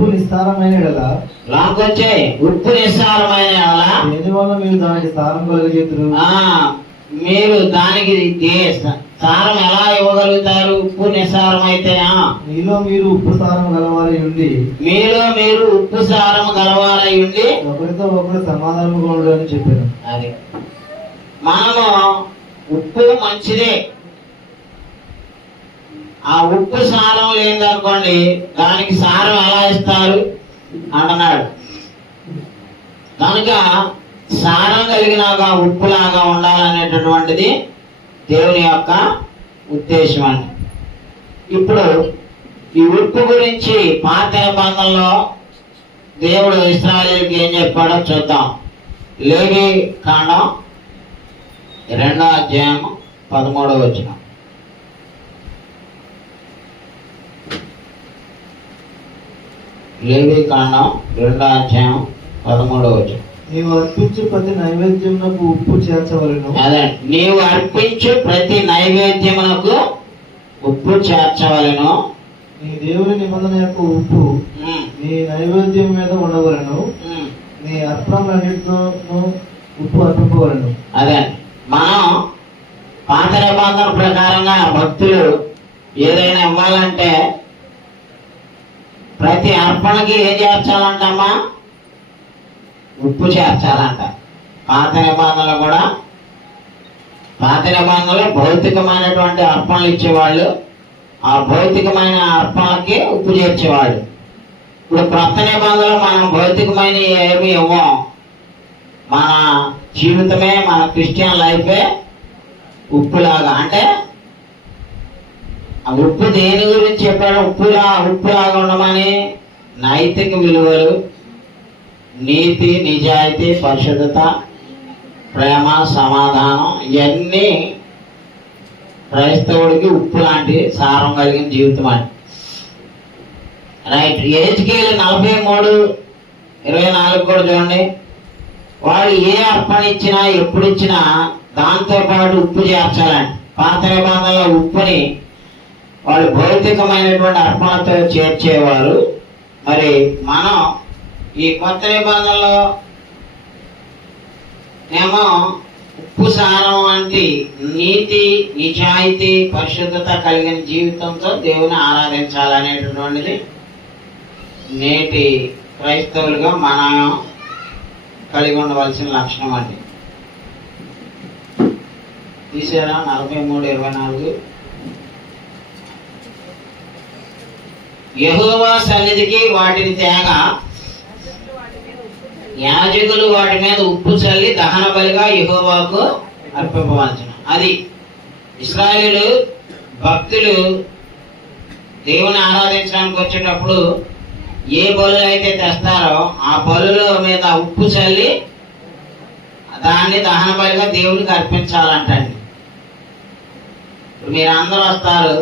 ఉప్పు నిస్సారమైన ఎడల లాకొచ్చే ఉప్పు నిస్సారమైన దేని వల్ల మీరు దానికి సారం కలుగజేతురు? మీరు దానికి సారం ఎలా ఇవ్వగలుగుతారు? ఉప్పు నిస్సారం అయితే మీలో మీరు ఉప్పు సారం గలవారై ఉండి ఒకరితో ఒకరు సమాధానముగా ఉండు అని చెప్పారు. అది మనము ఉప్పు మంచిదే, ఆ ఉప్పు సారం లేదనుకోండి దానికి సారం ఎలా ఇస్తారు అంటున్నాడు. కనుక సారం కలిగినాగా ఉప్పులాగా ఉండాలనేటటువంటిది దేవుని యొక్క ఉద్దేశం అండి. ఇప్పుడు ఈ ఉప్పు గురించి పాత నిబంధనలో దేవుడు ఇశ్రాయేలుకి ఏం చెప్పాడో చూద్దాం. లేవి కాండం 2వ అధ్యాయం 13వ వచనం. లేవి కాండం 2వ అధ్యాయం 13వ వచనం. నీవు అర్పించు ప్రతి నైవేద్యమునకు ఉప్పు చేర్చవలెను. అదే, నీవు అర్పించు ప్రతి నైవేద్యమునకు ఉప్పు చేర్చవలెను. నీ దేవుని నిబంధన యొక్క ఉప్పు నీ నైవేద్యం మీద ఉండవలను. నీ అర్పణలన్నిటితోనూ ఉప్పు అర్పింపవలను. అదే, మనం పాత నిబంధన ప్రకారంగా భక్తులు ఏదైనా ఇవ్వాలంటే ప్రతి అర్పణకి ఏం చేర్చాలంటమ్మా? ఉప్పు చేర్చాలంట. పాత నిబంధనలో భౌతికమైనటువంటి అర్పణలు ఇచ్చేవాళ్ళు, ఆ భౌతికమైన అర్పణలకి ఉప్పు చేర్చేవాళ్ళు. ఇప్పుడు క్రొత్త నిబంధనలో మనం భౌతికమైన ఏమి ఇవ్వం. మన జీవితమే, మన క్రిస్టియన్ లైఫే ఉప్పులాగా. అంటే ఆ ఉప్పు దేని గురించి చెప్పాడు? ఉప్పులాగా ఉండమని నైతిక విలువలు, నీతి, నిజాయితీ, పరిశుద్ధత, ప్రేమ, సమాధానం, ఇవన్నీ క్రైస్తవుడికి ఉప్పు లాంటి సారం కలిగిన జీవితం అని. రైట్. హెజ్కేలు 43:24 కూడా చూడండి. వాడు ఏ అర్పణ ఇచ్చినా ఎప్పుడు ఇచ్చినా దాంతో పాటు ఉప్పు చేర్చాలండి. పాత నిబంధనలో ఉప్పుని వాళ్ళు భౌతికమైనటువంటి అర్పణతో చేర్చేవారు. మరి మనం ఈ కొత్త నిబంధనలో ఏమో ఉప్పు సారం వంటి నీతి, నిజాయితీ, పరిశుద్ధత కలిగిన జీవితంతో దేవుని ఆరాధించాలనేటటువంటిది నేటి క్రైస్తవులుగా మనం కలిగి ఉండవలసిన లక్షణం అండి. తీసారా 43:24. యెహోవా సన్నిధికి వాటిని తేగా యాజకులు వాటి మీద ఉప్పు చల్లి దహన బలిగా యెహోవాకు అర్పింపవలెను. అది ఇశ్రాయేలు భక్తులు దేవుని ఆరాధించడానికి వచ్చేటప్పుడు ఏ బలులు అయితే తెస్తారో ఆ బలుల మీద ఉప్పు చల్లి దాన్ని దహన బలిగా దేవునికి అర్పించాలంటండి. మీరు అందరూ వస్తారు,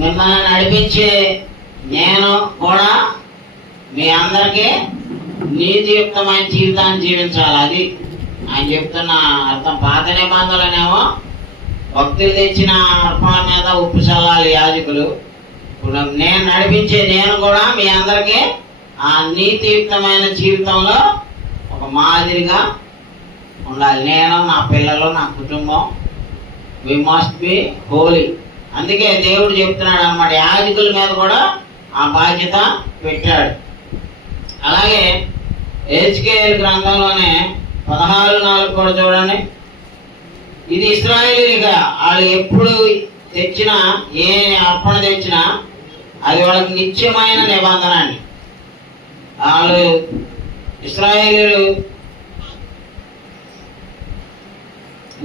మిమ్మల్ని నడిపించే నేను కూడా మీ అందరికీ నీతియుక్తమైన జీవితాన్ని జీవించాలి. అది ఆయన చెప్తున్న అర్థం. పాత నిబంధనలనేమో భక్తులు తెచ్చిన అర్పణ మీద ఉప్పు చల్లాలి యాజకులు. ఇప్పుడు నేను నడిపించే నేను కూడా మీ అందరికీ ఆ నీతియుక్తమైన జీవితంలో ఒక మాదిరిగా ఉండాలి. నేను, నా పిల్లలు, నా కుటుంబం, వి మస్ట్ బి హోలీ. అందుకే దేవుడు చెప్తున్నాడు అన్నమాట, యాజకుల మీద కూడా ఆ బాధ్యత పెట్టాడు. అలాగే హెజ్కేలు గ్రంథంలోనే 16:4 కూడా చూడండి. ఇది ఇశ్రాయేలీయులుగా వాళ్ళు ఎప్పుడు తెచ్చినా, ఏ అర్పణ తెచ్చినా అది వాళ్ళకి నిత్యమైన నిబంధన అండి. వాళ్ళు ఇశ్రాయేలీయులు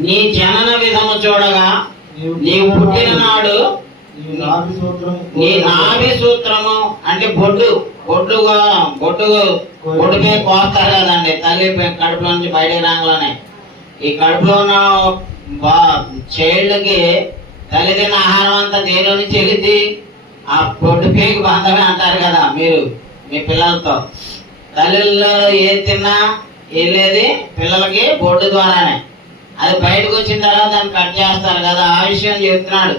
నీ జనన విధము చూడగా నీవు పుట్టిన నాడు నీ నాభి సూత్రము అంటే బొడ్డుపై కోస్తారు కదండి. తల్లి కడుపులో నుంచి బయటకు రాగానే ఈ కడుపులో ఉన్న చైల్డ్కి తల్లి తిన్న ఆహారం అంతా దేని నుంచి వెళ్ళింది? ఆ బొడ్డుపైకి బంధమే అంటారు కదా మీరు మీ పిల్లలతో. తల్లిలో ఏది తిన్నా వెళ్ళేది పిల్లలకి బొడ్డు ద్వారానే. అది బయటకు వచ్చిన తర్వాత దాన్ని కట్ చేస్తారు కదా. ఆ విషయం చెప్తున్నాడు.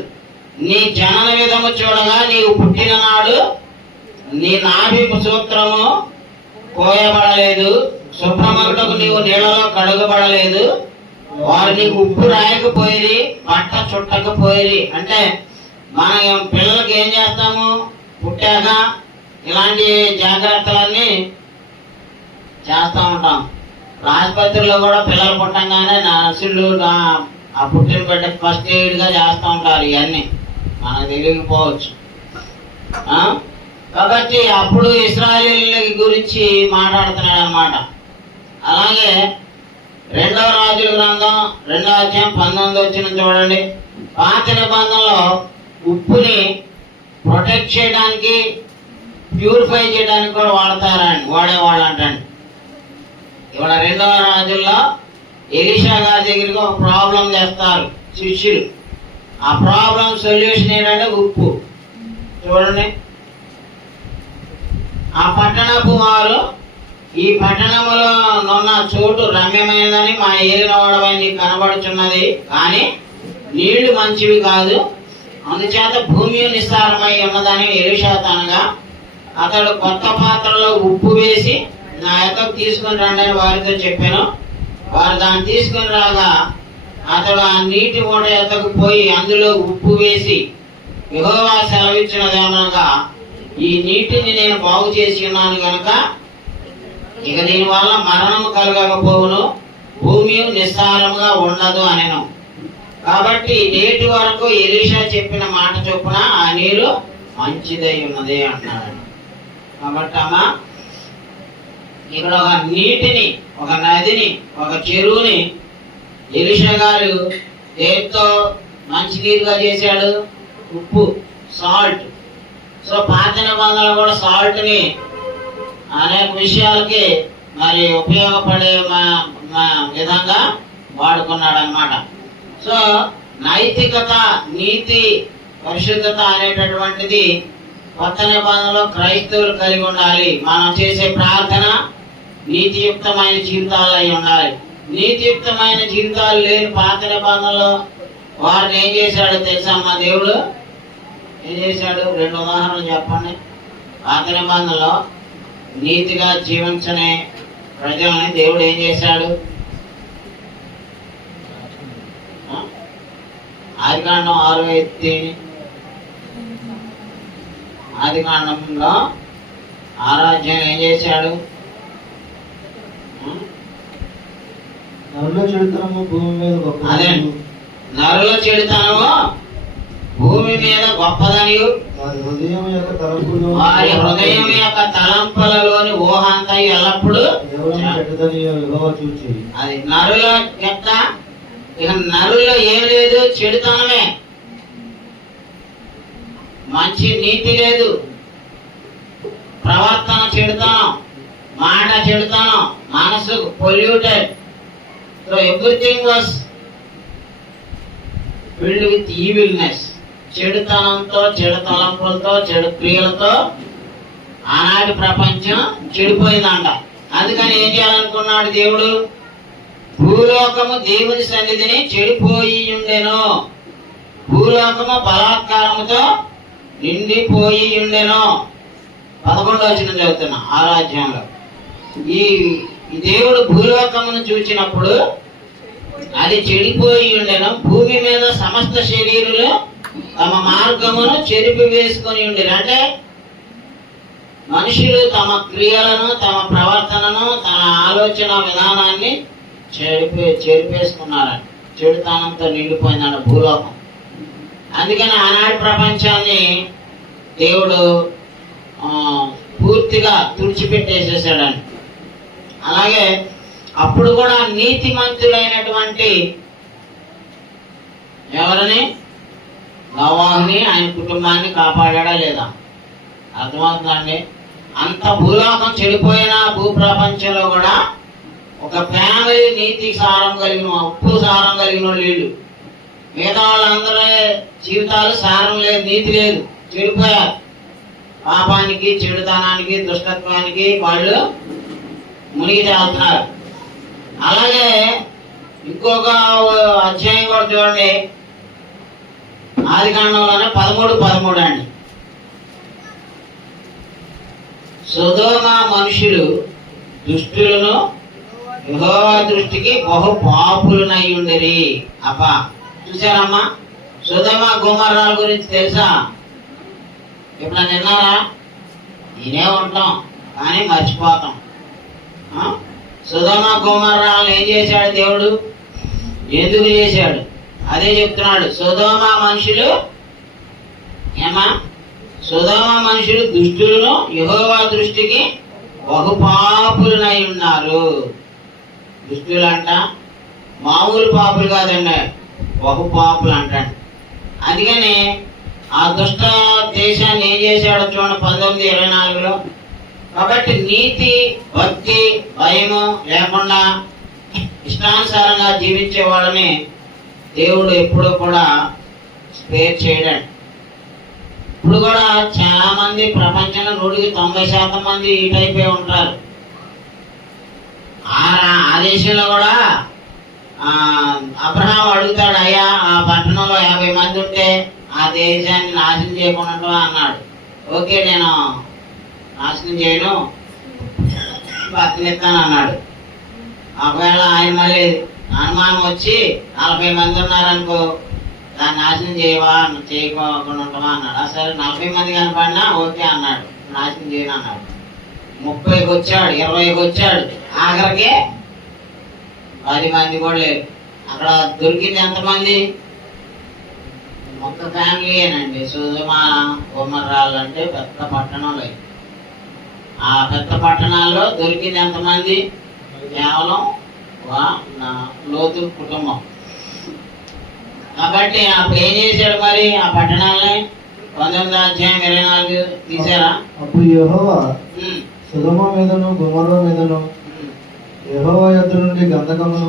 నీ జనన విధము చూడగా నీవు పుట్టిన నాడు నీ నాభి సూత్రము కోయబడలేదు, శుభ్రమగుటకు నీవు నీళ్ళలో కడుగబడలేదు, వారు నీకు ఉప్పు రాయకపోయి బట్ట చుట్టకపోయి. అంటే మన పిల్లలకి ఏం చేస్తాము, పుట్టాక ఇలాంటి జాగ్రత్తలన్నీ చేస్తూ ఉంటాం. ఆసుపత్రిలో కూడా పిల్లలు పుట్టంగానే నర్సులు ఆ పుట్టిన బిడ్డకి ఫస్ట్ ఎయిడ్గా చేస్తూ ఉంటారు. ఇవన్నీ మనకు తెలియకపోవచ్చు. కాబట్టి అప్పుడు ఇశ్రాయేలీయుల గురించి మాట్లాడుతున్నాడు అన్నమాట. అలాగే 2వ రాజుల గ్రంథం 2వ అధ్యాయం 19 వచ్చిన చూడండి. పాత నిబంధనలో ఉప్పుని ప్రొటెక్ట్ చేయడానికి, ప్యూరిఫై చేయడానికి కూడా వాడేవాళ్ళు అంటండి. ఇవాళ 2వ రాజుల్లో ఎలీషా గారి దగ్గరికి ఒక ప్రాబ్లం చేస్తారు శిష్యులు. ఆ ప్రాబ్లం సొల్యూషన్ ఏంటంటే ఉప్పు. చూడండి, ఆ పట్టణపు వారు, ఈ పట్టణములో ఉన్న చోటు రమ్యమైనదని మా ఏలిన వాడమై నీకు కనబడుచున్నది, కానీ నీళ్లు మంచివి కాదు, అందుచేత భూమి నిస్సారమై ఉన్నదని ఎలీషా అనగా, అతడు కొత్త పాత్రలో ఉప్పు వేసి నా యొక్కకు తీసుకుని రండి అని వారితో చెప్పాను. వారు దాన్ని తీసుకుని రాగా అతడు ఆ నీటి మూట యొక్కకు పోయి అందులో ఉప్పు వేసి, యెహోవా సెలవిచ్చినదేమనగా, ఈ నీటిని నేను బాగు చేసి ఉన్నాను గనుక ఇక దీని వల్ల మరణము కలగకపోవును, భూమి నిస్సారముగా ఉండదు అనెను. కాబట్టి నేటి వరకు ఎలీషా చెప్పిన మాట చొప్పున ఆ నీరు మంచిదై ఉన్నది అంటున్నాడు. కాబట్టి అమ్మా, ఇక్కడ ఒక నీటిని, ఒక నదిని, ఒక చెరువుని ఎలీషా గారు దేంతో మంచి నీరుగా చేశాడు? ఉప్పు, సాల్ట్. సో పాత నిబంధనలు కూడా సాల్ట్ ని అనేక విషయాలకి మరి ఉపయోగపడే విధంగా వాడుకున్నాడు అన్నమాట. సో నైతికత, నీతి, పరిశుద్ధత అనేటటువంటిది కొత్త నిబంధనలో క్రైస్తవులు కలిగి ఉండాలి. మనం చేసే ప్రార్థన నీతియుక్తమైన జీవితాలు అయి ఉండాలి. నీతియుక్తమైన జీవితాలు లేని పాత నిబంధనలో వారిని ఏం చేశాడో తెలుసా? మా దేవుడు ఏం చేశాడు? 2 ఉదాహరణలు చెప్పండి. పాత నిబంధనలో నీతిగా జీవించని ప్రజల్ని దేవుడు ఏం చేశాడు? ఆదికాండం 6:5, ఆదికాండంలో 6వ అధ్యాయం ఏం చేశాడు? నరుల చెడుతనము భూమి మీద గొప్పదని, అదే నరుల చెడుతనము భూమి మీద గొప్పదని, వారి హృదయం యొక్క తలంపులు, వారి హృదయం యొక్క తలంపులలోని ఊహ అంతా ఎల్లప్పుడూ కేవలం చెడ్డదని యెహోవా చూచి. అది నరుల యొక్క, ఇక నరుల్లో ఏం లేదు, చెడుతనమే. మంచి నీతి లేదు, ప్రవర్తన చెడుతనం, మాట చెడుతనం, మనసు polluted. So everything was filled with evilness. చెడుతనంతో, చెడు తలంపులతో, చెడు క్రియలతో ఆనాటి ప్రపంచం చెడిపోయిందంట. అందుకని ఏం చేయాలనుకున్నాడు దేవుడు? భూలోకము దేవుని సన్నిధిని చెడిపోయి ఉండెను, భూలోకము బలాత్కారముతో నిండిపోయి ఉండెను. 11వ వచనం చదువుతున్నా 6వ అధ్యాయంలో. ఈ దేవుడు భూలోకమును చూచినప్పుడు అది చెడిపోయి ఉండెను, భూమి మీద సమస్త శరీరులు తమ మార్గమును చెరిపి వేసుకొని ఉండేది. అంటే మనుషులు తమ క్రియలను, తమ ప్రవర్తనను, తన ఆలోచన విధానాన్ని చెరిపేసుకున్నారని, చెడుతనంతో నిండిపోయిందన్న భూలోకం. అందుకని ఆనాటి ప్రపంచాన్ని దేవుడు పూర్తిగా తుడిచిపెట్టేసేసాడని. అలాగే అప్పుడు కూడా నీతిమంతులైనటువంటి ఎవరిని? నోవాహుని, ఆయన కుటుంబాన్ని కాపాడా లేదా? అర్థమవుతుందండి? అంత భూలోకం చెడిపోయిన భూప్రపంచంలో కూడా ఒక ఫ్యామిలీ నీతి సారం కలిగిన, ఉప్పు సారం కలిగిన వీళ్ళు. మిగతా వాళ్ళందరూ జీవితాలు సారం లేదు, నీతి లేదు, చెడిపోయారు. పాపానికి, చెడుతనానికి, దుష్టత్వానికి వాళ్ళు మునిగి తేలుతున్నారు. అలాగే ఇంకొక అధ్యాయం కూడా చూడండి, ఆదికాండంలోనే 13:13 అండి. సొదొమ మనుషులు దుష్టులను యెహోవా దృష్టికి బహు పాపులనై ఉండిరి. అబ్బా చూసారమ్మా, సొదొమ గొమొర్రా గురించి తెలుసా? ఎప్పుడన్నా విన్నారా? వినే ఉంటాం కానీ మర్చిపోతాం. సొదొమ గొమొర్రాలను ఏం చేశాడు దేవుడు? ఎందుకు చేశాడు? అదే చెప్తున్నాడు. సొదొమ మనుషులు సొదొమ మనుషులు దుష్టులను యెహోవా దృష్టికి బహుపాపులనై ఉన్నారు. దుష్టులు అంట మామూలు పాపులు కాదండి, బహుపాపులు అంటాడు. అందుకని ఆ దుష్ట దేశాన్ని ఏం చేశాడో చూడండి 19:24లో. కాబట్టి నీతి, భక్తి, భయము లేకుండా ఇష్టానుసారంగా జీవించే వాళ్ళని దేవుడు ఎప్పుడూ కూడా స్పేర్ చేయడండి. ఇప్పుడు కూడా చాలా మంది ప్రపంచంలో 100% మంది ఈ టైపే ఉంటారు. ఆ దేశంలో కూడా అబ్రహాం అడుగుతాడు, అయ్యా ఆ పట్టణంలో 50 మంది ఉంటే ఆ దేశాన్ని నాశనం చేయకుండా అన్నాడు. ఓకే, నేను నాశనం చేయను, బతికిస్తాను అన్నాడు. ఒకవేళ ఆయన మళ్ళీ అనుమానం వచ్చి 40 మంది ఉన్నారనుకో, దాన్ని నాశనం చేయకుండా ఉంటావా అన్నాడు. అసలు 40 మంది కనపడినా ఓకే అన్నాడు, నాశనం చేయను అన్నాడు. 30కి వచ్చాడు, 20కి వచ్చాడు, ఆఖరికి 10 మంది కూడా లేరు. అక్కడ దొరికింది ఎంతమంది? ఒక్క ఫ్యామిలీయేనండి. సొదొమ గొమొర్రాలు అంటే పెద్ద పట్టణాలు. ఆ పెద్ద పట్టణాల్లో దొరికింది ఎంతమంది? కేవలం లోతు కుటుంబం. కాబట్టి అప్పుడు ఏం చేశాడు మరి ఆ పట్టణాలని? 19:24 తీసారా? అప్పుడు యెహోవా సొదొమ మీదను గొమొర్రా మీదను యెహోవా యొద్ద నుండి గంధకమును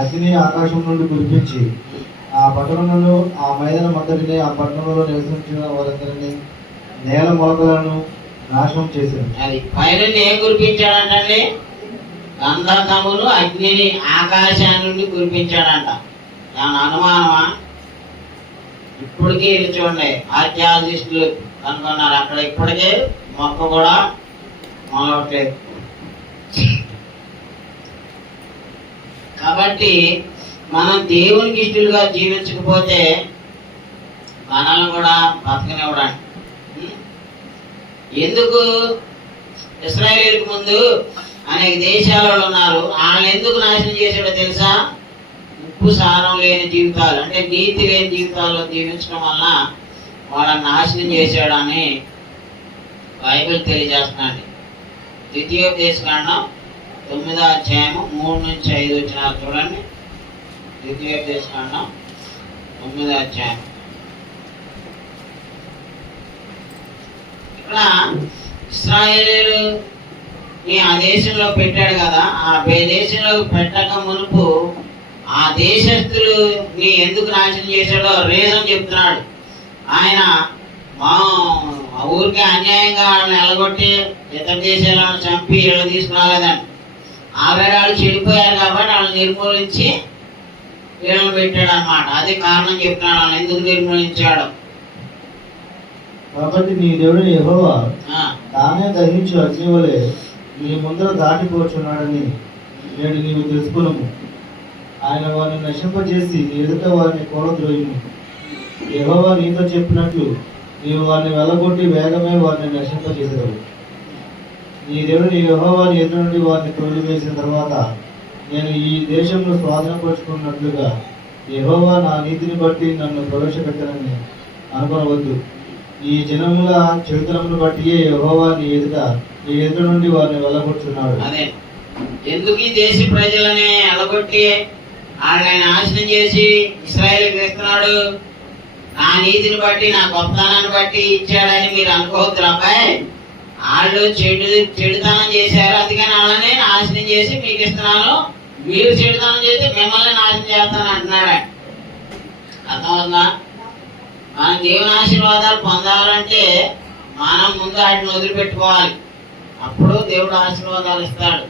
అగ్ని ఆకాశం నుండి కురిపించి ఆ పట్టణంలో ఆ మైదానం అంతటిని, ఆ పట్టణంలో నివసించిన వారందరినీ, నేల మొలకలను నాశనం చేశాడు. అది పైనుండి ఏం కురిపించాడంటండి? గంధకమును అగ్నిని ఆకాశం నుండి కురిపించాడంట. దాని అనుమానమా? ఇప్పటికీ ఇది చూడండి, ఆర్కియాలజిస్టులు అనుకున్నారు అక్కడ ఇప్పటికే మొక్క కూడా మొలవట్లేదు. కాబట్టి మనం దేవునికి ఇష్టలుగా జీవించకపోతే మనల్ని కూడా బతకనివ్వడానికి. ఎందుకు ఇశ్రాయేలుకు ముందు అనేక దేశాలలో ఉన్నారు, వాళ్ళని ఎందుకు నాశనం చేసాడో తెలుసా? ఉప్పు సారం లేని జీవితాలు, అంటే నీతి లేని జీవితాల్లో జీవించడం వల్ల వాళ్ళని నాశనం చేశాడని బైబిల్ తెలియజేస్తున్నాడు. ద్వితీయోపదేశకాండం 9:3-5 చూడండి. ద్వితీయోపదేశకాండం 9. ఇక్కడ ఇశ్రాయేలు ఆ దేశంలో పెట్టాడు కదా, ఆ దేశంలో పెట్టక మునుపు ఆ దేశస్తులు నీ ఎందుకు నాశనం చేశాడో రీజన్ చెప్తున్నాడు. ఆయన మా ఊరికి అన్యాయంగా వాళ్ళని ఎలగొట్టి ఇతర దేశాలను చంపి వీళ్ళు తీసుకురాలేదండి. ఆల్రెడీ వాళ్ళు చెడిపోయారు కాబట్టి వాళ్ళని నిర్మూలించి వీళ్ళని పెట్టాడు అన్నమాట. అది కారణం చెప్తున్నాడు వాళ్ళని ఎందుకు నిర్మూలించాడు. కాబట్టి నీ దేవుడు యెహోవా తానే దహించు అగ్ని వలె నీ ముందర దాటిపోచున్నాడని నేడు నీవు తెలుసుకున్నాము. ఆయన వారిని నశింపజేసి నీ ఎదుట వారిని కూలద్రోయుము. యెహోవా నీతో చెప్పినట్లు నీవు వారిని వెళ్ళగొట్టి వేగమే వారిని నశింపజేసేదవు. నీ దేవుడు యెహోవా నీ ఎదురు నుండి వారిని తోలివేసిన తర్వాత నేను ఈ దేశంలో స్వాధీనపరుచుకున్నట్లుగా యెహోవా నా నీతిని బట్టి నన్ను ప్రవేశపెట్టనని అనుకోవద్దు. ఈ జనముల చరిత్రమును బట్టి యెహోవా నీ ఎదురు నుండి వారిని వెళ్ళగొట్టున్నాడు. అదే ఎందుకు ఈ దేశ ప్రజలని వెళ్ళగొట్టి వాళ్ళని నాశనం చేసి ఇశ్రాయేలుకి వేస్తున్నాడు? నా నీతిని బట్టి, నా గొప్పతనాన్ని బట్టి ఇచ్చాడని మీరు అనుకోవద్దు అబ్బాయి. వాళ్ళు చెడుతనం చేశారు, అందుకని వాళ్ళని నాశనం చేసి మీకు ఇస్తున్నాను. మీరు చెడుతనం చేసి మిమ్మల్ని నాశనం చేస్తాను అంటున్నాడు. అర్థమవుతుందా? మనం దేవుని ఆశీర్వాదాలు పొందాలంటే మనం ముందు వాటిని వదిలిపెట్టుకోవాలి, అప్పుడు దేవుడు ఆశీర్వాదాలు ఇస్తాడు.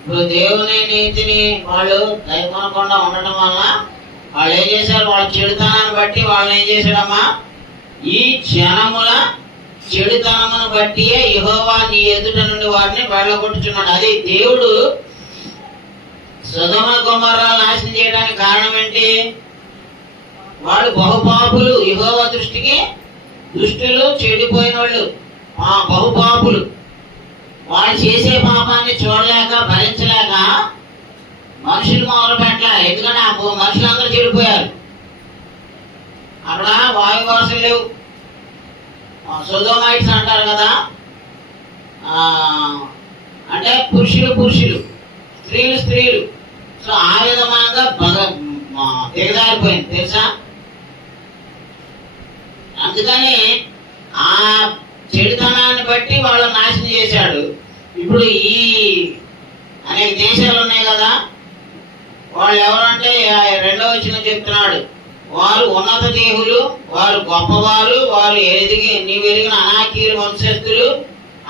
ఇప్పుడు దేవుని నీతిని వాళ్ళు దయకొనకుండా ఉండటం వల్ల వాళ్ళు ఏం చేశారు? వాళ్ళ చెడుతనాన్ని బట్టి వాళ్ళని ఏం చేశాడమ్మా? ఈ జనముల చెడుతనమును బట్టి యెహోవా నీ ఎదుట నుండి వారిని వెళ్ళగొట్టుచున్నాడు. అది దేవుడు సొదొమ గొమొర్రా నాశనం చేయడానికి కారణం ఏంటి? వాళ్ళు బహుపాపులు, యెహోవా దృష్టికి దుష్టులు, చెడిపోయిన వాళ్ళు, బహుపాపులు. వాళ్ళు చేసే పాపాన్ని చూడలేక భరించలేక మనుషులు మొదలు పెట్టాలి. ఎందుకంటే ఆ మనుషులందరూ చెడిపోయారు. అక్కడ వాయువాసులు లేవు, సొదొమైట్స్ అంటారు కదా, అంటే పురుషులు, స్త్రీలు. సో ఆ విధంగా దిగజారిపోయింది తెలుసా. అందుకని ఆ చెడుతనాన్ని బట్టి వాళ్ళు నాశనం చేశాడు. ఇప్పుడు ఈ అనేక దేశాలు ఉన్నాయి కదా, వాళ్ళు ఎవరంటే 2వ వచనం చెప్తున్నాడు, వారు ఉన్నత దేహులు, వారు గొప్పవారు, వారు నీవు ఎరిగిన అనాకీలు వంశస్థులు.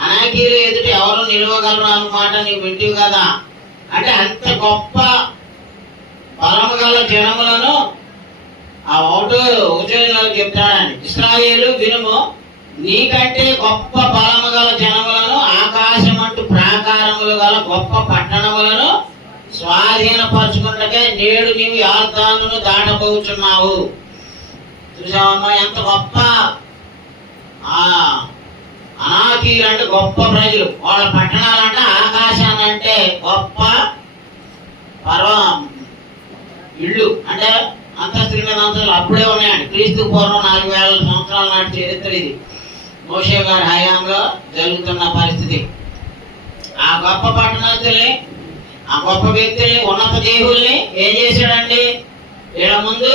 అనాకీలు ఎదుట ఎవరు నిలవగలరు అన్నమాట నీవు వింటివి కదా. అంటే అంత గొప్ప బలము గల జనములను ఆ ఒకటో చెప్తాడని, ఇశ్రాయేలు వినుము, నీకంటే గొప్ప బలము గల జనములను, ఆకాశమంటు ప్రాకారములు గల గొప్ప పట్టణములను స్వాధీనపరచుకుంటే నేడు నీవు యార్దానును దాటబోచున్నావు. చూసావమ్మా ఎంత గొప్ప అనాకీలు అంటే గొప్ప ప్రజలు. వాళ్ళ పట్టణాలంటే ఆకాశాన్ని అంటే గొప్ప ఇళ్ళు, అంటే అంతస్తుల మీద అంతస్తులు అప్పుడే ఉన్నాయండి. క్రీస్తు పూర్వం 4000 సంవత్సరాల నాటి చరిత్ర ఇది. మోషే గారి హయాంలో జరుగుతున్న పరిస్థితి. ఆ గొప్ప పట్టణస్తుల్ని, ఆ గొప్ప వ్యక్తుల్ని, ఉన్నత దేవుల్ని ఏం చేశాడండి? వీళ్ళ ముందు